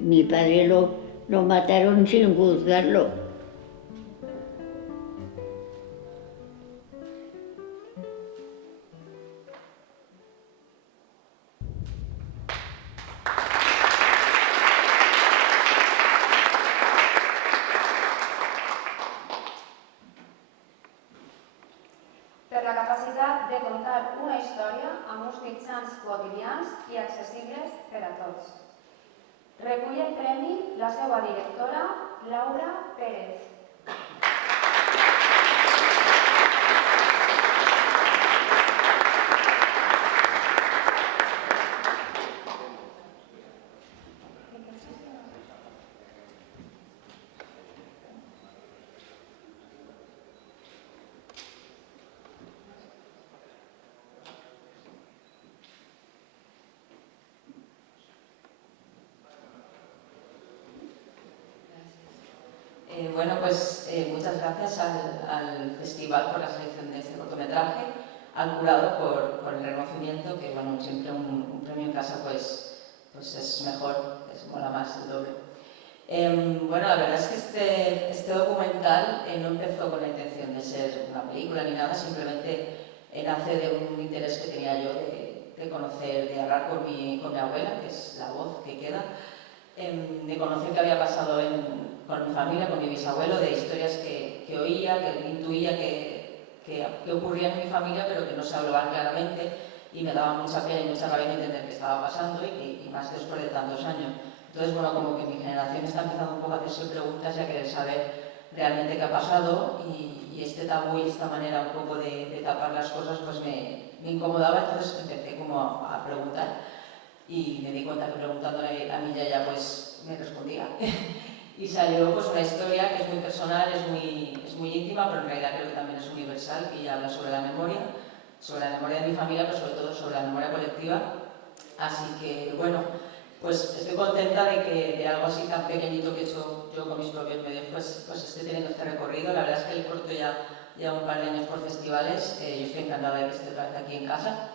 Mi padre lo mataron sin juzgarlo. Per la capacitat de contar una història amb uns mitjans quotidians i accessibles per a tots. Recull el premi la seva directora, Laura Pérez. Bueno, pues muchas gracias al festival por la selección de este cortometraje, al jurado por el reconocimiento, que bueno, siempre un premio en casa pues es mejor, mola más el doble. Bueno, la verdad es que este documental no empezó con la intención de ser una película ni nada, simplemente nace de un interés que tenía yo de conocer, de hablar con mi abuela, que es la voz que queda, de conocer qué había pasado con mi familia, con mi bisabuelo, de historias que oía, que intuía que ocurrían en mi familia, pero que no se hablaban claramente, y me daba mucha pena y mucha rabia entender qué estaba pasando y más después de tantos años. Entonces, bueno, como que mi generación está empezando un poco a hacerse preguntas y a querer saber realmente qué ha pasado, y este tabú y esta manera un poco de tapar las cosas pues me incomodaba. Entonces empecé como a preguntar y me di cuenta que preguntándole a mi yaya pues me respondía y salió pues una historia que es muy personal, es muy íntima, pero en realidad creo que también es universal, y habla sobre la memoria de mi familia, pero sobre todo sobre la memoria colectiva. Así que bueno, pues estoy contenta de que de algo así tan pequeñito que he hecho yo con mis propios medios pues esté teniendo este recorrido. La verdad es que el corto ya lleva un par de años por festivales, yo estoy encantada de que esté otra vez aquí en casa.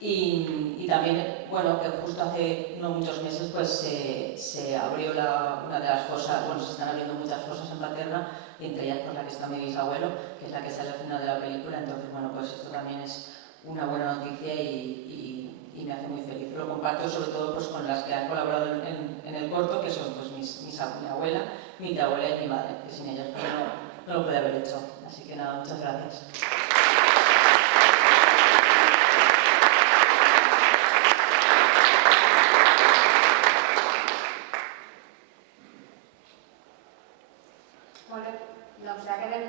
Y también, bueno, que justo hace no muchos meses pues se abrió una de las fosas, bueno, se están abriendo muchas fosas en Paterna, y entre ellas pues la que está mi bisabuelo, que es la que sale al final de la película. Entonces, bueno, pues esto también es una buena noticia y me hace muy feliz. Lo comparto sobre todo pues con las que han colaborado en el corto, que son pues mi abuela, mi tía abuela y mi madre, que sin ellas pues no lo podía haber hecho. Así que nada, muchas gracias. Doncs ja queden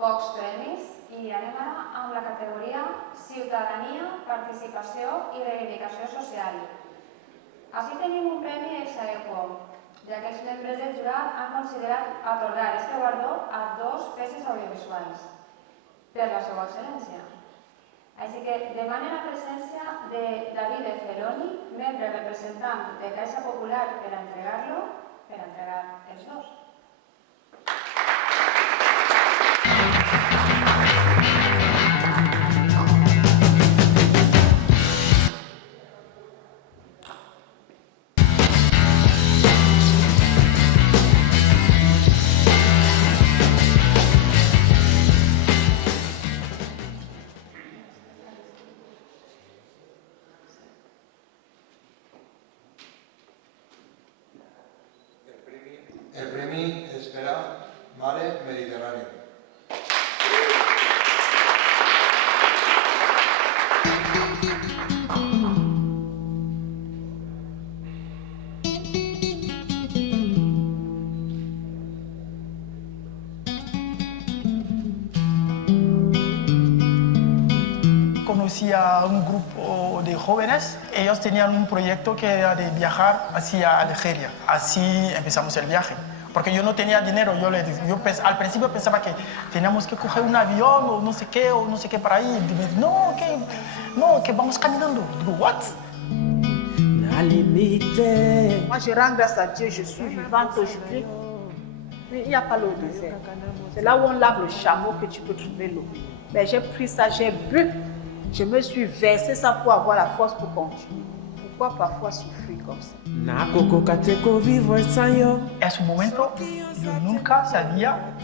pocs premis i anem ara amb la categoria Ciutadania, Participació i Reivindicació Social. Així tenim un premi ex aequo, ja que els membres del jurat han considerat atorgar este guardó a 2 peces audiovisuals per la seva excel·lència. Així que demanen la presència de David Celoni, membre representant de Caixa Popular, per a entregar els 2. El premi és per a Mare Mediterrània. Conocí a un grupo de jóvenes. Ellos tenían un proyecto que era de viajar hacia Algeria. Así empezamos el viaje. Porque yo no tenía dinero. Al principio pensaba que teníamos que coger un avión o no sé qué para ir. No, que vamos caminando. Digo, what? Moi, je rends grâce à Dieu, je suis vivante aujourd'hui. Mais il n'y a pas l'eau au désert. C'est là où on lave le chameau que tu peux trouver l'eau. Mais j'ai pris ça, j'ai bu. Je me suis versé ça pour avoir la force pour continuer. Pourquoi parfois souffrir comme ça? En su momento, yo nunca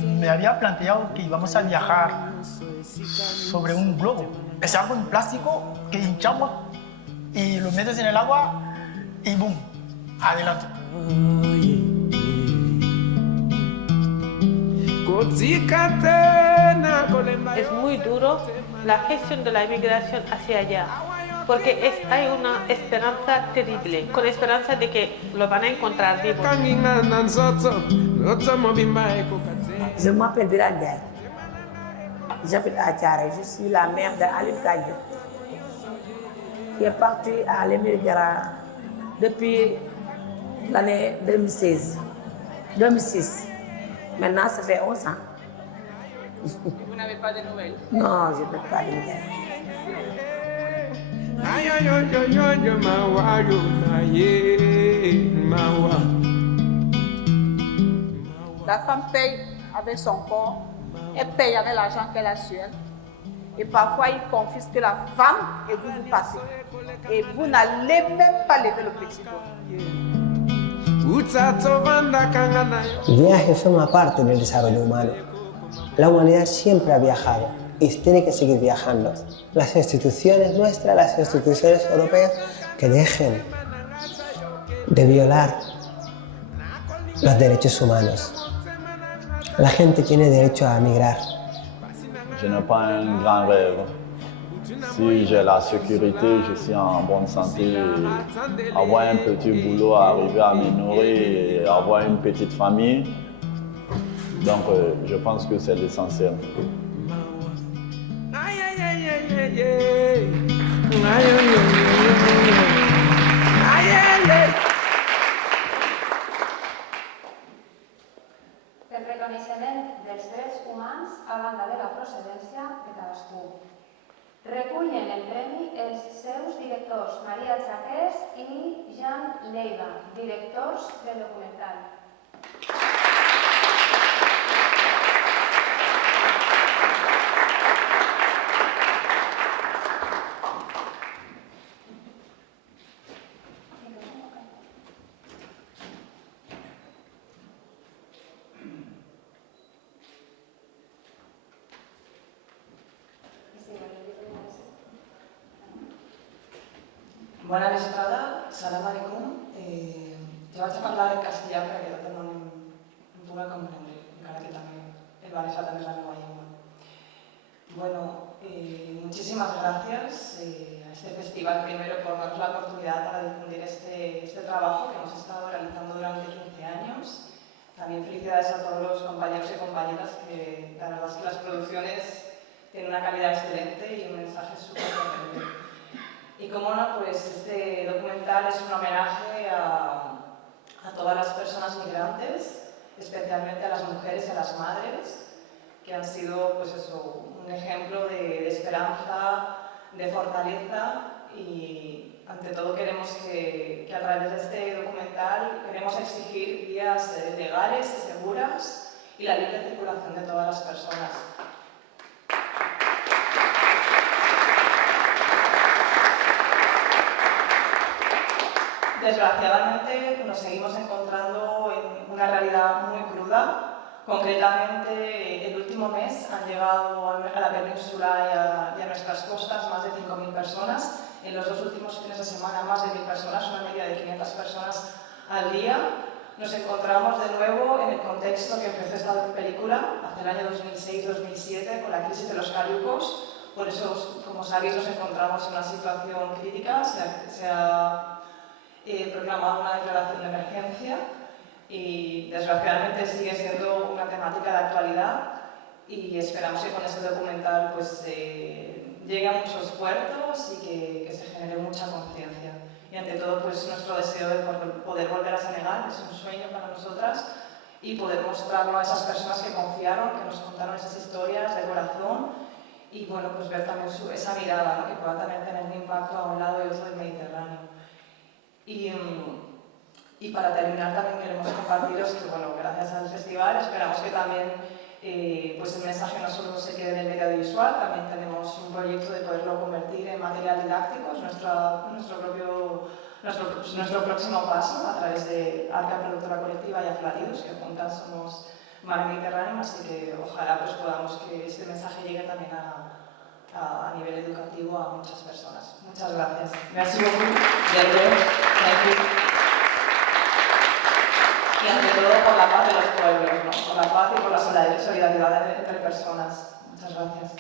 me había planteado que íbamos a viajar sobre un globo. Es algo en plástico que hinchamos y lo metes en el agua y boom, adelante. Es muy duro la gestión de la inmigración hacia allá, porque hay una esperanza terrible, con esperanza de que lo van a encontrar vivo. Je m'appelle Biragay. J'habite à Tiare. Je suis la mère d'Alim Kadjo, qui est parti à l'émigrant depuis l'année 2006. Maintenant, ça fait 11 ans. Vous n'avez pas de nouvelles? Non, je n'ai pas de nouvelles. La femme paye avec son corps, elle paye avec l'argent qu'elle a sur elle. Et parfois, il confisque la femme et vous passez. Et vous n'allez même pas lever le petit doigt. El viaje forma parte del desarrollo humano. La humanidad siempre ha viajado y tiene que seguir viajando. Las instituciones nuestras, las instituciones europeas, que dejen de violar los derechos humanos. La gente tiene derecho a migrar. Je n'ai pas un grand rêve. Si j'ai la sécurité, je suis en bonne santé, et avoir un petit boulot, arriver à me nourrir et avoir une petite famille. Donc, je pense que c'est l'essentiel. El reconeixement dels drets humans a banda de la procedència de cadascú. Recullen el premi els seus directors Maria Chaqués i Jean Leiva, directors del documental. Bona vesprada, salam alaikum. Jo vaig a parlar en castellà perquè tot el món em pugui comprendre, encara que també el valencià també és la meva llengua. Bueno, muchísimas gracias a este festival primero por darnos la oportunidad para difundir este trabajo que hemos estado realizando durante 15 años. También felicidades a todos los compañeros y compañeras que la verdad es que las producciones tienen una calidad excelente y un mensaje súper potente. Y como no, pues este documental es un homenaje a todas las personas migrantes, especialmente a las mujeres y a las madres, que han sido pues eso, un ejemplo de esperanza, de fortaleza y ante todo queremos que a través de este documental queremos exigir vías legales y seguras y la libre circulación de todas las personas. Desgraciadamente nos seguimos encontrando en una realidad muy cruda. Concretamente, el último mes han llegado a la península y a nuestras costas más de 5.000 personas. En los 2 últimos fines de semana, más de 1.000 personas, una media de 500 personas al día. Nos encontramos de nuevo en el contexto que empezó esta película, hace el año 2006-2007, con la crisis de los cayucos. Por eso, como sabéis, nos encontramos en una situación crítica. Se ha proclamado una declaración de emergencia y desgraciadamente sigue siendo una temática de actualidad y esperamos que con este documental pues, llegue a muchos puertos y que se genere mucha conciencia. Y ante todo pues, nuestro deseo de poder volver a Senegal, es un sueño para nosotras, y poder mostrarlo a esas personas que confiaron, que nos contaron esas historias de corazón y bueno, pues ver también esa mirada, ¿no? Que pueda también tener un impacto a un lado y otro del Mediterráneo. Y para terminar también queremos compartiros que, bueno, gracias al festival esperamos que también pues el mensaje no solo se quede en el medio audiovisual, también tenemos un proyecto de poderlo convertir en material didáctico, es nuestro próximo paso a través de Arca Productora Colectiva y Aflaridos, que juntas somos Mar Mediterráneo, así que ojalá pues podamos que este mensaje llegue también a nivel educativo a muchas personas. Muchas gracias. Merci beaucoup. Thank you. Y ante todo por la paz de los pueblos, ¿no? Por la paz y por la solidaridad entre personas. Muchas gracias.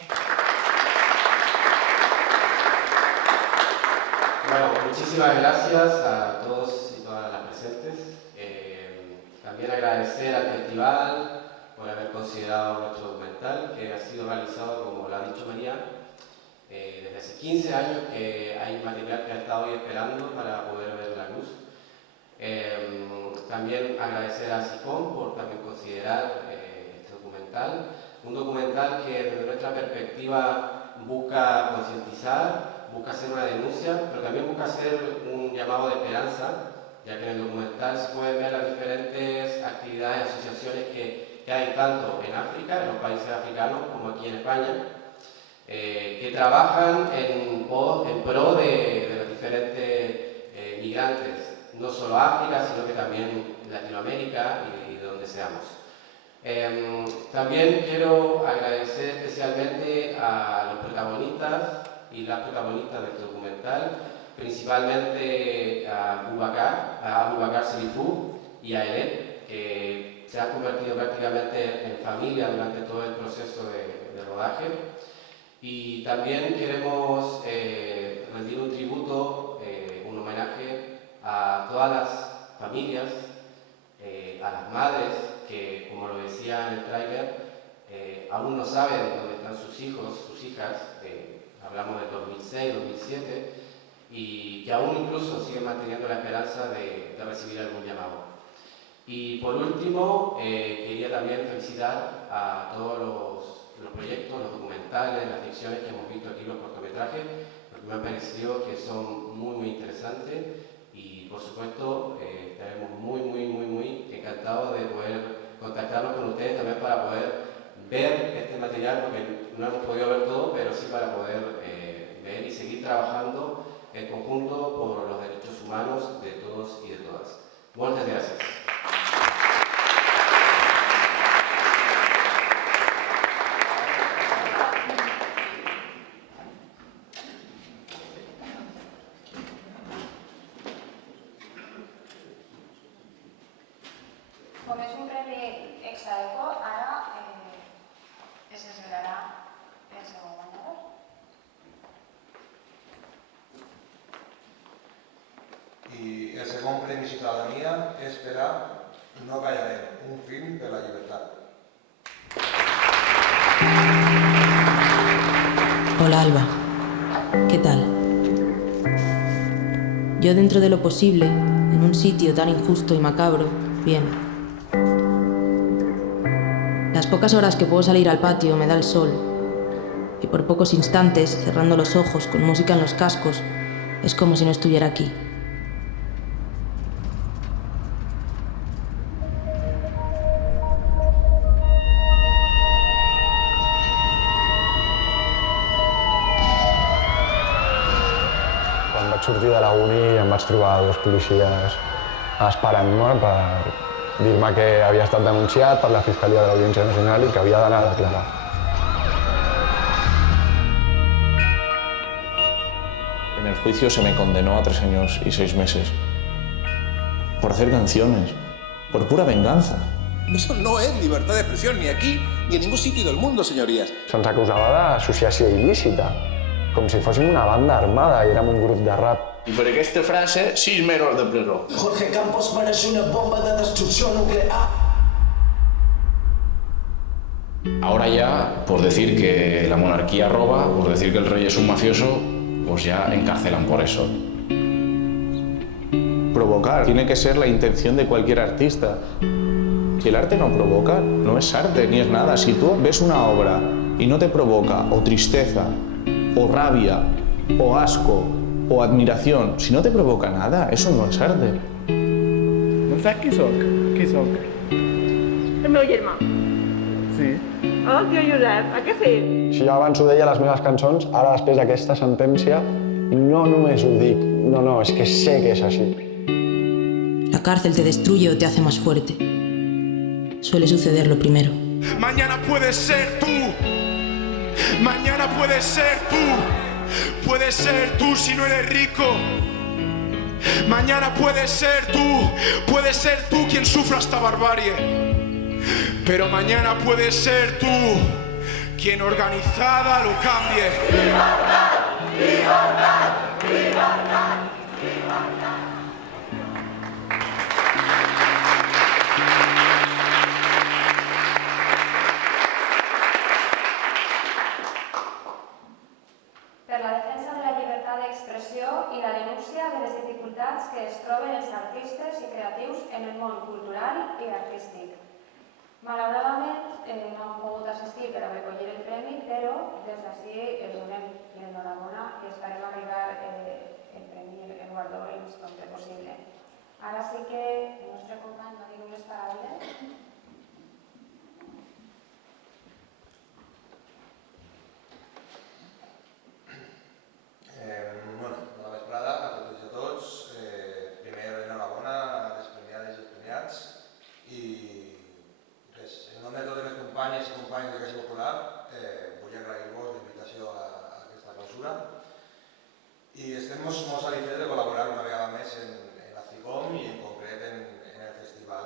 Bueno, muchísimas gracias a todos y todas las presentes. También agradecer al festival por haber considerado nuestro documental, que ha sido realizado, como lo ha dicho María, desde hace 15 años que hay material que ha estado ahí esperando para poder ver la luz. También agradecer a SICOM por también considerar este documental, un documental que desde nuestra perspectiva busca concientizar, busca hacer una denuncia, pero también busca hacer un llamado de esperanza, ya que en el documental se pueden ver las diferentes actividades y asociaciones que hay tanto en África, en los países africanos, como aquí en España, que trabajan en pro de los diferentes migrantes, no solo África, sino que también Latinoamérica y de donde seamos. También quiero agradecer especialmente a los protagonistas y las protagonistas de este documental, principalmente a Abubakar Selifou y a Hélène, que se han convertido prácticamente en familia durante todo el proceso de rodaje. Y también queremos rendir un tributo, un homenaje a todas las familias, a las madres que, como lo decía en el tráiler, aún no saben dónde están sus hijos, sus hijas, hablamos del 2006, 2007, y que aún incluso siguen manteniendo la esperanza de recibir algún llamado. Y por último, quería también felicitar a todos los proyectos, los documentales, las ficciones que hemos visto aquí, los cortometrajes, porque me ha parecido que son muy interesantes y por supuesto estaremos muy encantados de poder contactarnos con ustedes también para poder ver este material, porque no hemos podido ver todo, pero sí para poder ver y seguir trabajando en conjunto por los derechos humanos de todos y de todas. Muchas gracias. Com és un premi Exaeco, ara es desvelarà el segon guanyador. I el segon premi Ciutadania és per a No callarem, un film de la llibertat. Hola Alba, ¿qué tal? Yo dentro de lo posible, en un sitio tan injusto y macabro, bien. Las pocas horas que puedo salir al patio me da el sol, y por pocos instantes, cerrando los ojos con música en los cascos, es como si no estuviera aquí. Quan vaig sortir de la uni em vaig trobar dos policies esperant-me per dir-me que havia estat denunciat per la Fiscalia de l'Audiència Nacional i que havia d'anar a declarar. En el juicio se me condenó a 3 años y 6 meses por hacer canciones, por pura venganza. Eso no es libertad de expresión ni aquí ni en ningún sitio del mundo, señorías. Se'ns acusava d'associació il·lícita, com si fóssim una banda armada i érem un grup de rap. I per aquesta frase, 6 mesos de presó. Jorge Campos parece una bomba de destrucción nuclear. Ahora ya, por decir que la monarquía roba, por decir que el rey es un mafioso, pues ya encarcelan por eso. Provocar tiene que ser la intención de cualquier artista. Si el arte no provoca, no es arte ni es nada. Si tú ves una obra y no te provoca o tristeza, o rabia, o asco, o admiración, si no te provoca nada, eso no es arte. No saps qui soc? Qui soc? El meu germà. Sí. Oh, tio Josep, a què sí? Si jo abans ho deia a les meves cançons, ara després d'aquesta sentència no només ho dic, no, és que sé que és així. La cárcel te destruye o te hace más fuerte. Suele suceder lo primero. Mañana puedes ser tú. Mañana puedes ser tú. Puedes ser tú si no eres rico. Mañana puedes ser tú. Puedes ser tú quien sufra esta barbarie. Pero mañana puedes ser tú quien organizada lo cambie. ¡Libertad! ¡Libertad! ¡Libertad! ¡Libertad! Per la defensa de la llibertat d'expressió i la denúncia de les dificultats que es troben els artistes i creatius en el món cultural i artístic. Malauradament no han pogut assistir per a recollir el premi, però des d'ací els donem l'enhorabona i esperem arribar el premi, el guardó el més prompte possible. Ara sí que el nostre company va dir unes paraules. Bona vesprada a totes i a tots. Primer, enhorabona a les premiades i els premiats. I en nom de totes les companyes i companys de Caixa Popular vull agrair-vos la invitació a aquesta clausura. I estem molt satisfets de col·laborar una vegada més en la CICOM i en concret en el festival.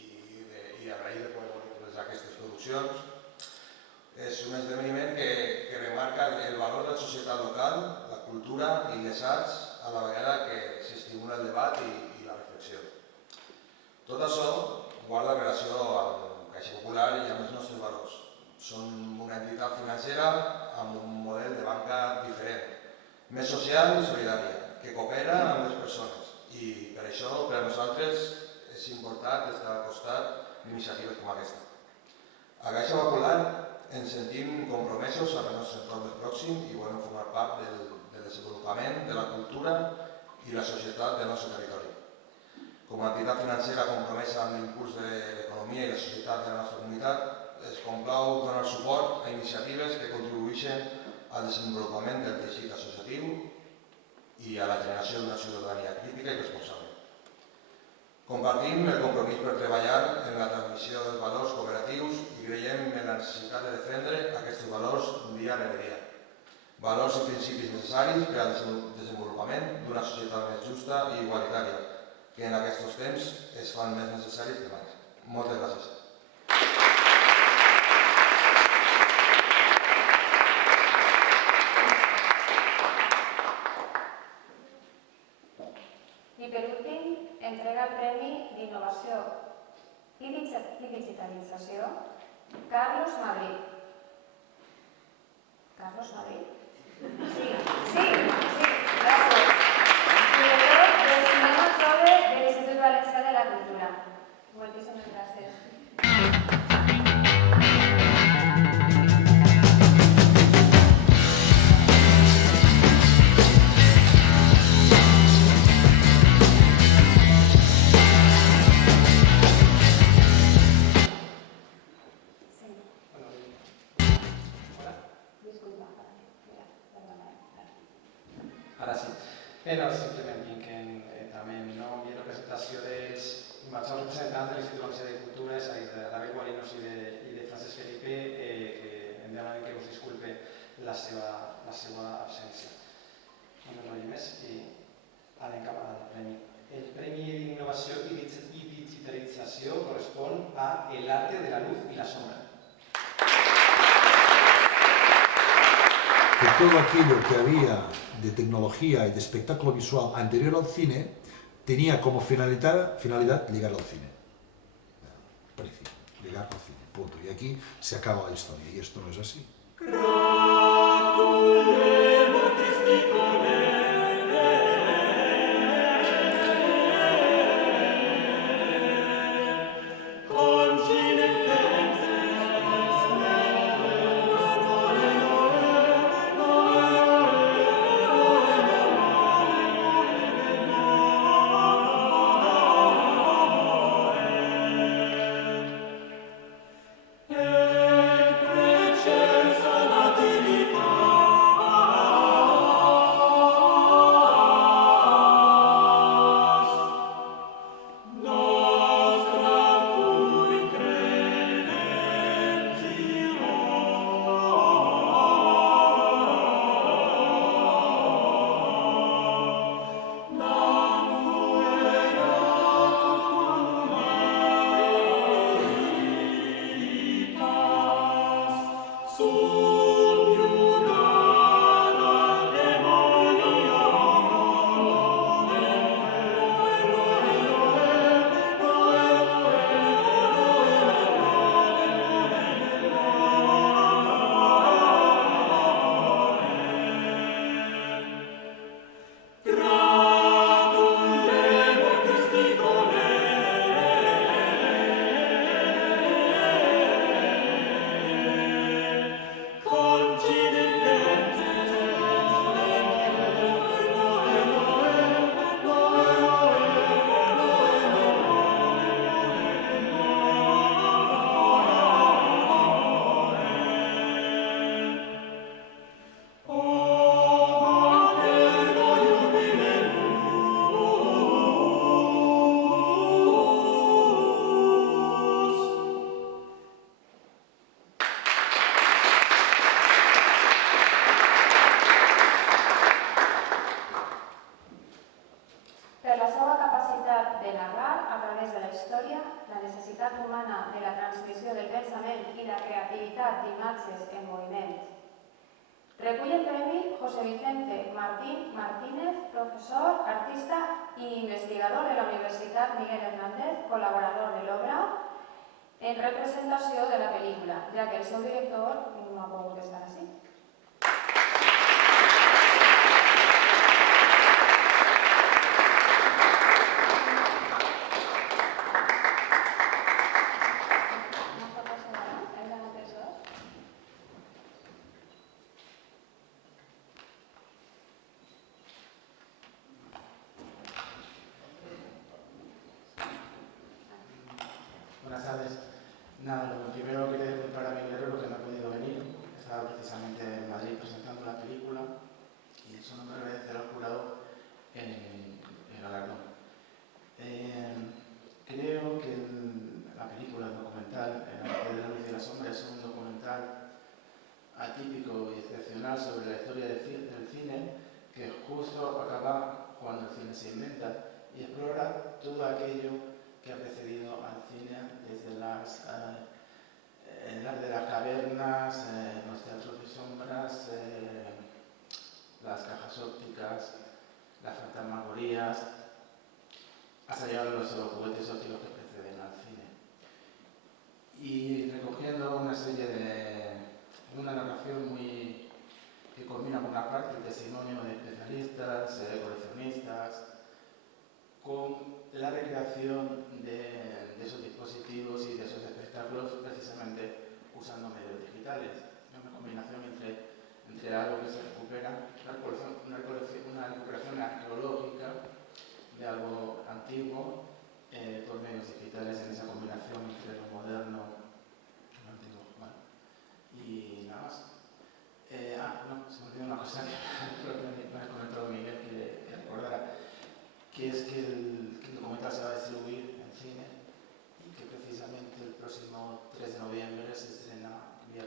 I agrair després aquestes produccions. És un esdeveniment cultura i les arts a la vegada que s'estimula el debat i la reflexió. Tot això guarda relació amb Caixa Popular i amb els nostres valors. Som una entitat financera amb un model de banca diferent, més social i solidària, que coopera amb les persones. I per això, per a nosaltres, és important estar al costat d'iniciatives com aquesta. A Caixa Popular ens sentim compromesos amb el nostre entorn més pròxim i volem formar part del desenvolupament de la cultura i la societat del nostre territori. Com a entitat financera compromesa amb l'impuls de l'economia i la societat de la nostra comunitat, es complau donar suport a iniciatives que contribueixen al desenvolupament del teixit associatiu i a la generació d'una ciutadania crítica i responsable. Compartim el compromís per treballar en la transmissió dels valors cooperatius i creiem en la necessitat de defendre aquests valors dia rere dia. Valors i principis necessaris per al desenvolupament d'una societat més justa i igualitària, que en aquests temps es fan més necessaris que mai. Moltes gràcies. I per últim, entrega el Premi d'Innovació i Digitalització Carlos Madrid. Carlos Madrid? Sí, gràcies. Director del Cinema Jove de l'Institut Valencià de la Cultura. Moltíssimes gràcies. Ara sí. Però simplement vinc també en nom i en representació dels màxims representants de l'Institut Valencià de Cultura, és a dir, de David Guarinos i de Francesc Felipe, que em demanen que us disculpe la seva absència. No m'enrotllo més i anem cap al premi. El Premi d'Innovació i Digitalització correspon a El arte de la luz y la sombra. Que todo aquello que había de tecnología y de espectáculo visual anterior al cine tenía como finalidad llegar al cine. Principio, llegar al cine, punto. Y aquí se acaba la historia, y esto no es así. Recull el premi José Vicente Martínez, professor, artista i investigador de la Universitat Miguel Hernández, col·laborador de l'obra, en representació de la pel·lícula, ja que el seu director no ha pogut estar així. Buenas tardes. Nada, lo primero quería disculpar a Miguel Herrero que no ha podido venir. Estaba precisamente en Madrid presentando la película y eso no me agradecerá al jurado el galardón. Creo que la película, el documental, El Ángel de la Luz y de la Sombra, es un documental atípico y excepcional sobre la historia del cine que justo acaba cuando el cine se inventa y explora todo aquello que ha precedido al cine, desde el arte de las cavernas, los teatros de sombras, las cajas ópticas, las fantasmagorías, hasta llegar a los juguetes ópticos que preceden al cine. Y recogiendo una narración que combina por una parte el testimonio de especialistas, coleccionistas, con la recreación de esos dispositivos y de esos espectáculos precisamente usando medios digitales. Es una combinación entre algo que se recupera, una recuperación arqueológica de algo antiguo por medios digitales, en esa combinación entre lo moderno y lo antiguo. Bueno, y nada más. Se me olvidó una cosa que me ha comentado Miguel que recordara, que es que el documental se va a distribuir en cine y que precisamente el próximo 3 de noviembre se estrena en el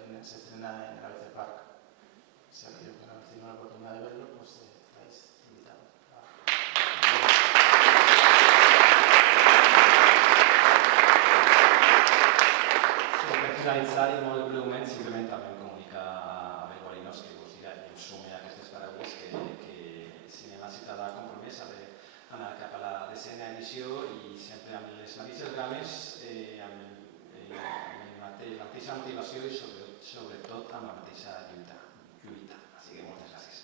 ABC Park. Si aquellos que no han tenido la oportunidad de verlo, pues estáis invitados. Per finalitzar i molt breument, simplement també em comunica a Abel Guarinos que em sume a aquestes paraules que Cinema Ciutadà compromès ha d'anar cap a la 10a edició i sempre amb les mateixes ganes, amb la mateixa motivació i sobretot amb la mateixa lluita. Així que moltes gràcies.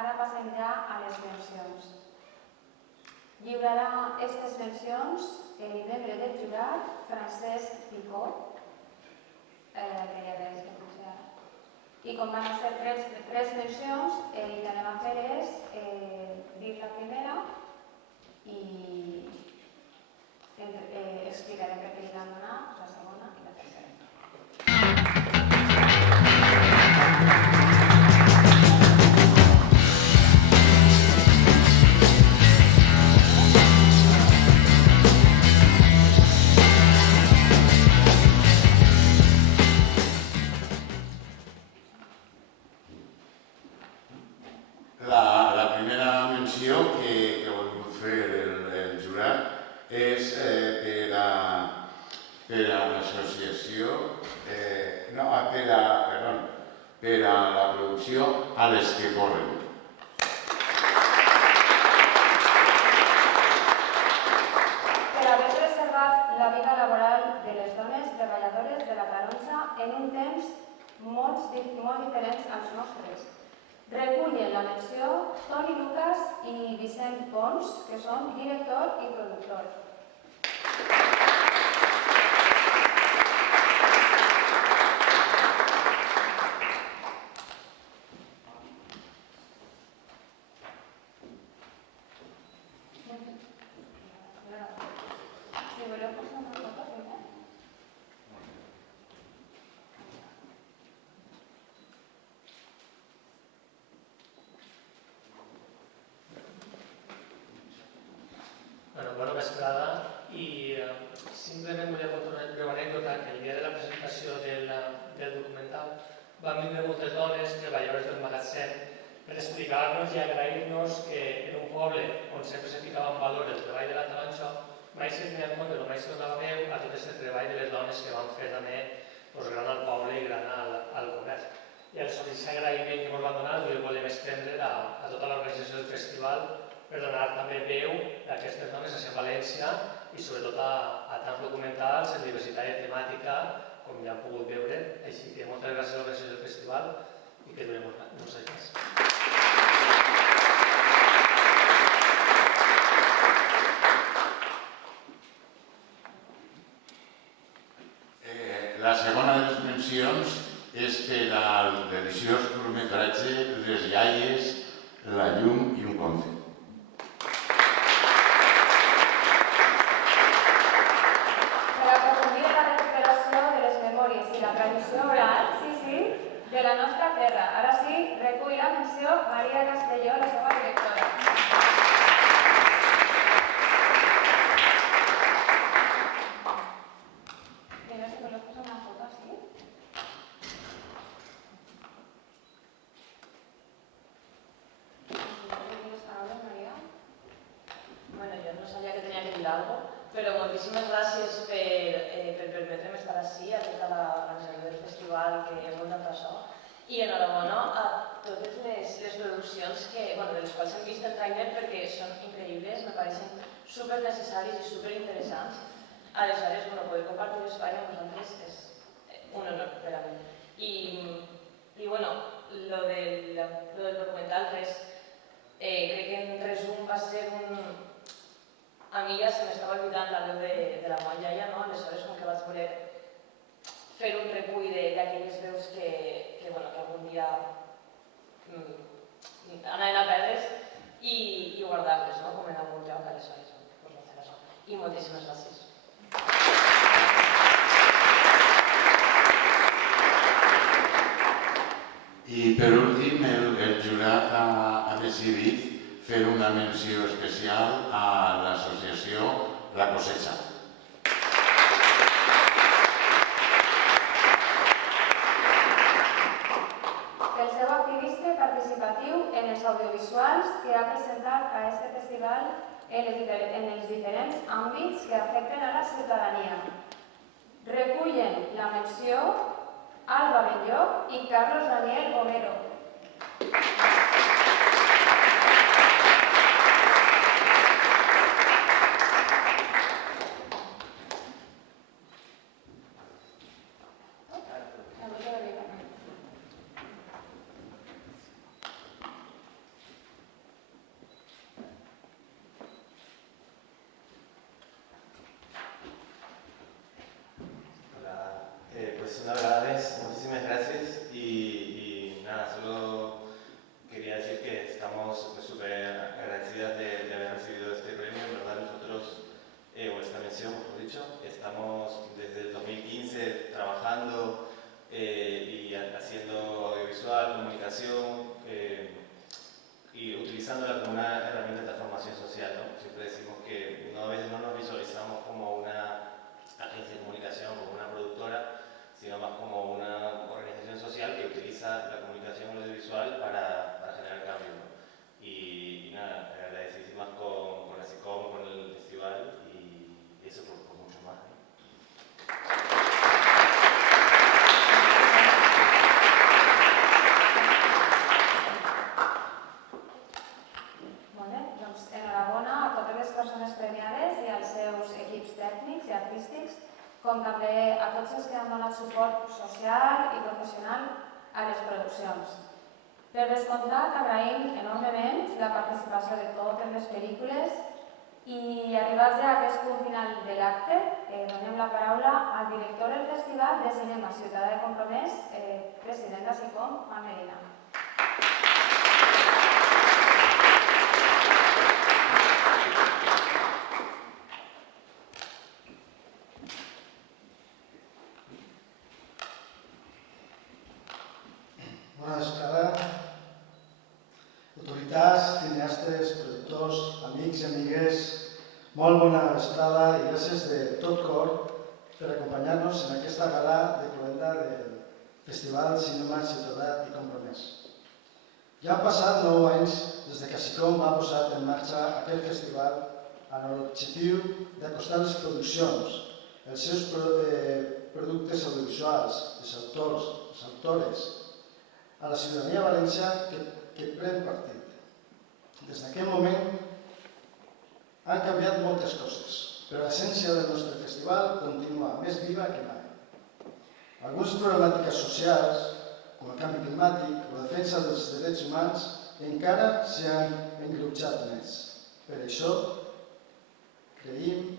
Ara passem ja a les mencions. Lliurarà aquestes mencions el membre del jurat, Francesc Picó, que li agraeix que pugi ara. I com van ser tres mencions, el que anem a fer és dir la primera i explicarem per què li van donar la segona i la tercera. La primera menció que ha volgut fer el jurat és per a l'associació, per a la producció A les que corren. Per haver preservat la vida laboral de les dones treballadores de la Canonja en un temps molt diferents als nostres. Recullen la menció Toni Lucas i Vicent Pons, que són director i productor. Si voleu posar una foto, primer. Bona vesprada i simplement volia contar una breu anècdota que el dia de la presentació del documental van vindre moltes dones, treballadores del magatzem, per explicar-nos i agrair-nos que en un poble on sempre se ficava en valor el treball de la taronja, mai se tenia en compte, mai se donava veu a tot aquest treball de les dones que van fer també gran al poble i gran al comerç. I aquest agraïment que ens van donar el volem estendre a tota l'organització del festival per donar també veu a aquestes dones a València i sobretot a tants documentals en diversitat de temàtica, com ja han pogut veure. Així que moltes gràcies a l'organització del festival i que durem molts anys. La segona de les mencions és per al deliciós curtmetratge Les iaies, la llum i un conte. Per aprofundir en la recuperació de les memòries i la tradició oral, de la nostra terra. Ara sí, recull la menció Maria Castelló, la seva directora. Bueno, yo no sabía que tenía que decir algo, pero moltíssimes gràcies per permetre'm estar així, a tota l'organització del festival que he muntat això, i enhorabona a totes les produccions de les quals hem vist el trailer perquè són increïbles, me pareixen supernecessaris i superinteressants. Aleshores, poder compartir l'espai amb vosaltres és un honor per a mi. I lo del documental, res, crec que en resum va ser un... A mi ja se m'estava oblidant la veu de la meva iaia, no? Aleshores, com que vaig voler fer un recull d'aquelles veus que algun dia anaven a perdre's i guardar-les, no? Com en algun lloc, aleshores, vaig fer això. I moltíssimes gràcies. I per últim, el jurat ha decidit fer una menció especial a l'associació La Cosecha. Pel seu activisme participatiu en els audiovisuals que ha presentat a aquest festival en els diferents àmbits que afecten a la ciutadania. Recullen la menció Alba Benlloch i Carlos Daniel Homero. Una vegada més, muchísimas gracias y nada, solo quería decir que estamos súper agradecidas de haber recibido este premio. En verdad nosotros, o esta mención, mejor dicho, estamos desde el 2015 trabajando y haciendo audiovisual, comunicación y utilizándola como una herramienta de transformación social, ¿no? Siempre decimos que a veces no nos visualizamos como una agencia de comunicación, como una productora, sino más como una organización social que utiliza la comunicación audiovisual para generar cambio, ¿no? Y nada, agradecidísimas con la SICOM, con el festival y eso por mucho más, ¿no? Enhorabona a totes les persones premiades i als seus equips tècnics i artístics, com també a tots els que han donat suport social i professional a les produccions. Per descomptat, agraïm enormement la participació de totes les pel·lícules i arribats ja a aquest punt final de l'acte, donem la paraula al director del Festival de Cinema Ciutadà de Compromès, president de SICOM, Juan Medina. Bona vesprada. Autoritats, cineastes, productors, amics i amigues, molt bona vesprada i gràcies de tot cor per acompanyar-nos en aquesta gala de cloenda del Festival Cinema Ciutadà i Compromès. Ja han passat 9 anys des que SICOM ha posat en marxa aquest festival amb l'objectiu d'acostar les produccions, els seus productes audiovisuals, els autors, les autores, a la ciutadania valenciana que pren partit. Des d'aquest moment han canviat moltes coses, però l'essència del nostre festival continua més viva que mai. Algunes problemàtiques socials, com el canvi climàtic o la defensa dels drets humans, encara s'han engruixat més. Per això, creiem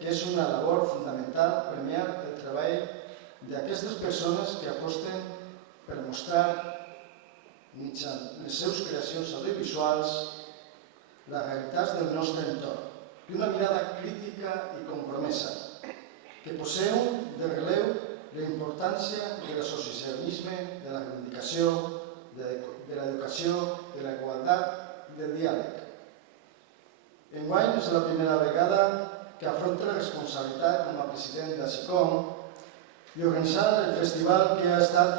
que és una labor fundamental premiar el treball d'aquestes persones que aposten per mostrar, mitjançant les seves creacions audiovisuals, les realitats del nostre entorn, d'una mirada crítica i compromesa, que poseu de relleu la importància de l'associacionisme, de la reivindicació, de l'educació, de la igualtat i del diàleg. Enguany és la primera vegada que afronta la responsabilitat com a president de SICOM i organitzar el festival que ha estat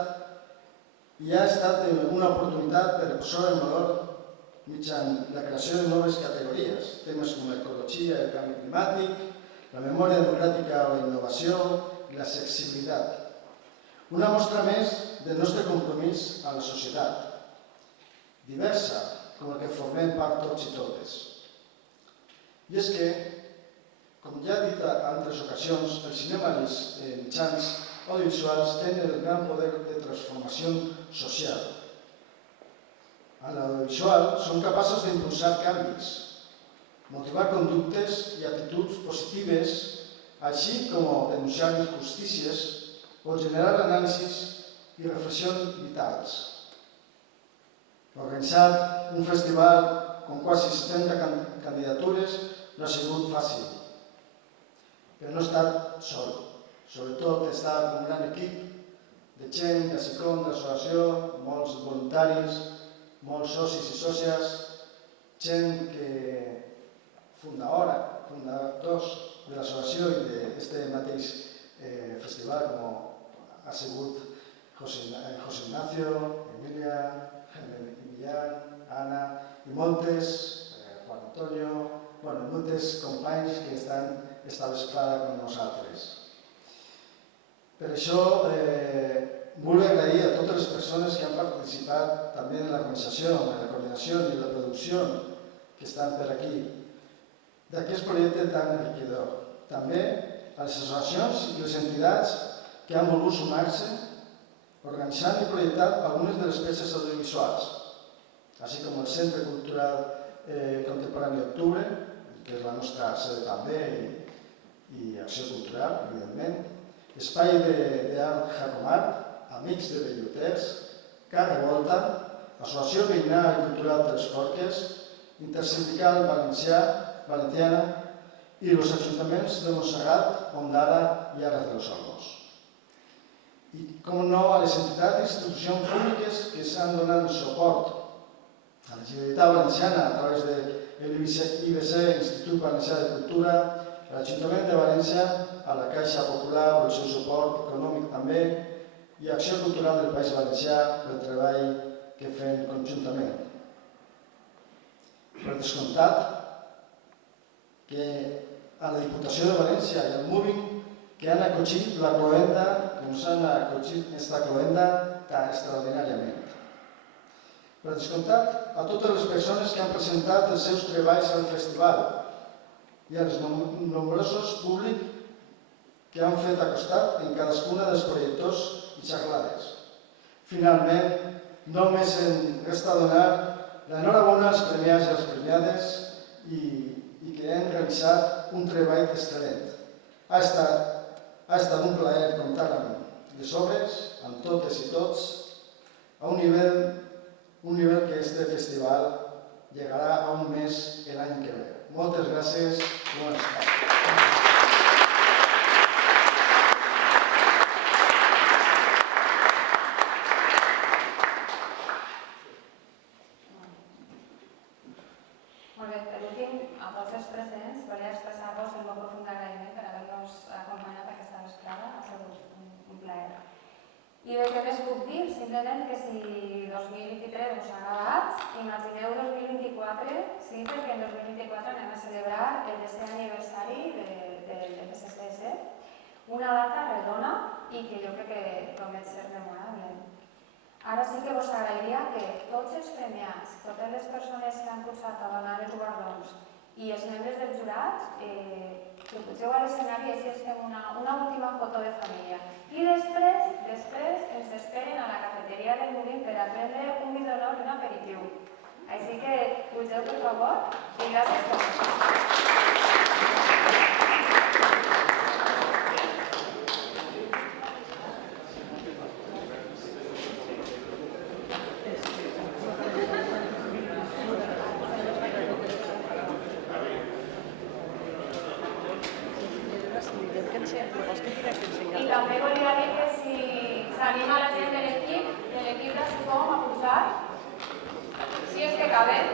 una oportunitat per posar en valor mitjançant la creació de noves categories, temes com l'ecologia i el canvi climàtic, la memòria democràtica o la innovació i l'accessibilitat. Una mostra més del nostre compromís a la societat, diversa, com el que formem part tots i totes. I és que, com ja he dit en altres ocasions, el cinema i els mitjans audiovisuals tenen el gran poder de transformació social. En l'audiovisual són capaços d'impulsar canvis, motivar conductes i actituds positives, així com denunciar injustícies o generar anàlisis i reflexions vitals. Organitzar un festival amb quasi 70 candidatures no ha sigut fàcil, però no he estat sol. Sobretot he estat amb un gran equip de gent, de SICOM, d'associació, molts voluntaris, molts socis i sòcies, gent fundadors de l'associació i d'aquest mateix festival, com ha sigut José Ignacio, Emilia, Millán, Ana i moltes, Juan Antonio, moltes companys que estan establerts amb nosaltres. Per això vull agrair a totes les persones que han participat també en l'organització, en la coordinació i en la producció que estan per aquí, d'aquest projecte tan enriquidor. També a les associacions i les entitats que han volgut sumar-se, organitzant i projectant algunes de les peces audiovisuals, així com el Centre Cultural Contemporani Octubre, que és la nostra sede també, i Acció Cultural, evidentment, Espai d'Art Jacomart, Amics de Belloters, Carre Volta, Associació Veïnal i Cultural Tres Forques, Intersindical Valenciana i els ajuntaments de Montserrat, Ondara i Aras de los Olmos. I, com no, a les entitats i institucions públiques que s'han donat suport a la Generalitat Valenciana a través de l'IBC, Institut Valencià de Cultura, a l'Ajuntament de València, a la Caixa Popular per el seu suport econòmic també, i a Acció Cultural del País Valencià pel treball que fem conjuntament. Per descomptat que a la Diputació de València i al Moving que han acollit la cloenda, que ens han acollit aquesta cloenda tan extraordinàriament. Per descomptat a totes les persones que han presentat els seus treballs al festival i als nombrosos públics que han fet acostat en cadascuna dels projectors i xerrades. Finalment, només em resta donar l'enhorabona als premiats i als premiades i que hem realitzat un treball excel·lent. Ha estat un plaer comptar amb les obres, amb totes i tots, a un nivell que este festival llegarà a un mes l'any que ve. Moltes gràcies i bones tardes. Molt bé, per últim, a tots els presents, volia expressar-vos el meu profund agraïment per haver-nos acompanyat aquesta vesprada. Ha sigut un plaer. I bé, que 2023 us ha agradat, imagineu 2024, sí, perquè en 2024 anem a celebrar el 10è aniversari del PSC, una data redona i que jo crec que promet ser memorable. Ara sí que vos agrairia que tots els premiats, totes les persones que han cursat a donar els guardons i els membres del jurat, que pugeu a l'escenari i així es fem una última foto de família. I després ens esperen a la cafeteria del Molí per a prendre un vi d'honor i un aperitiu. Així que pugeu, per favor, i gràcies per això. I també volia dir que si s'anima la gent de l'equip d'Ascom a pujar, si és que cabem.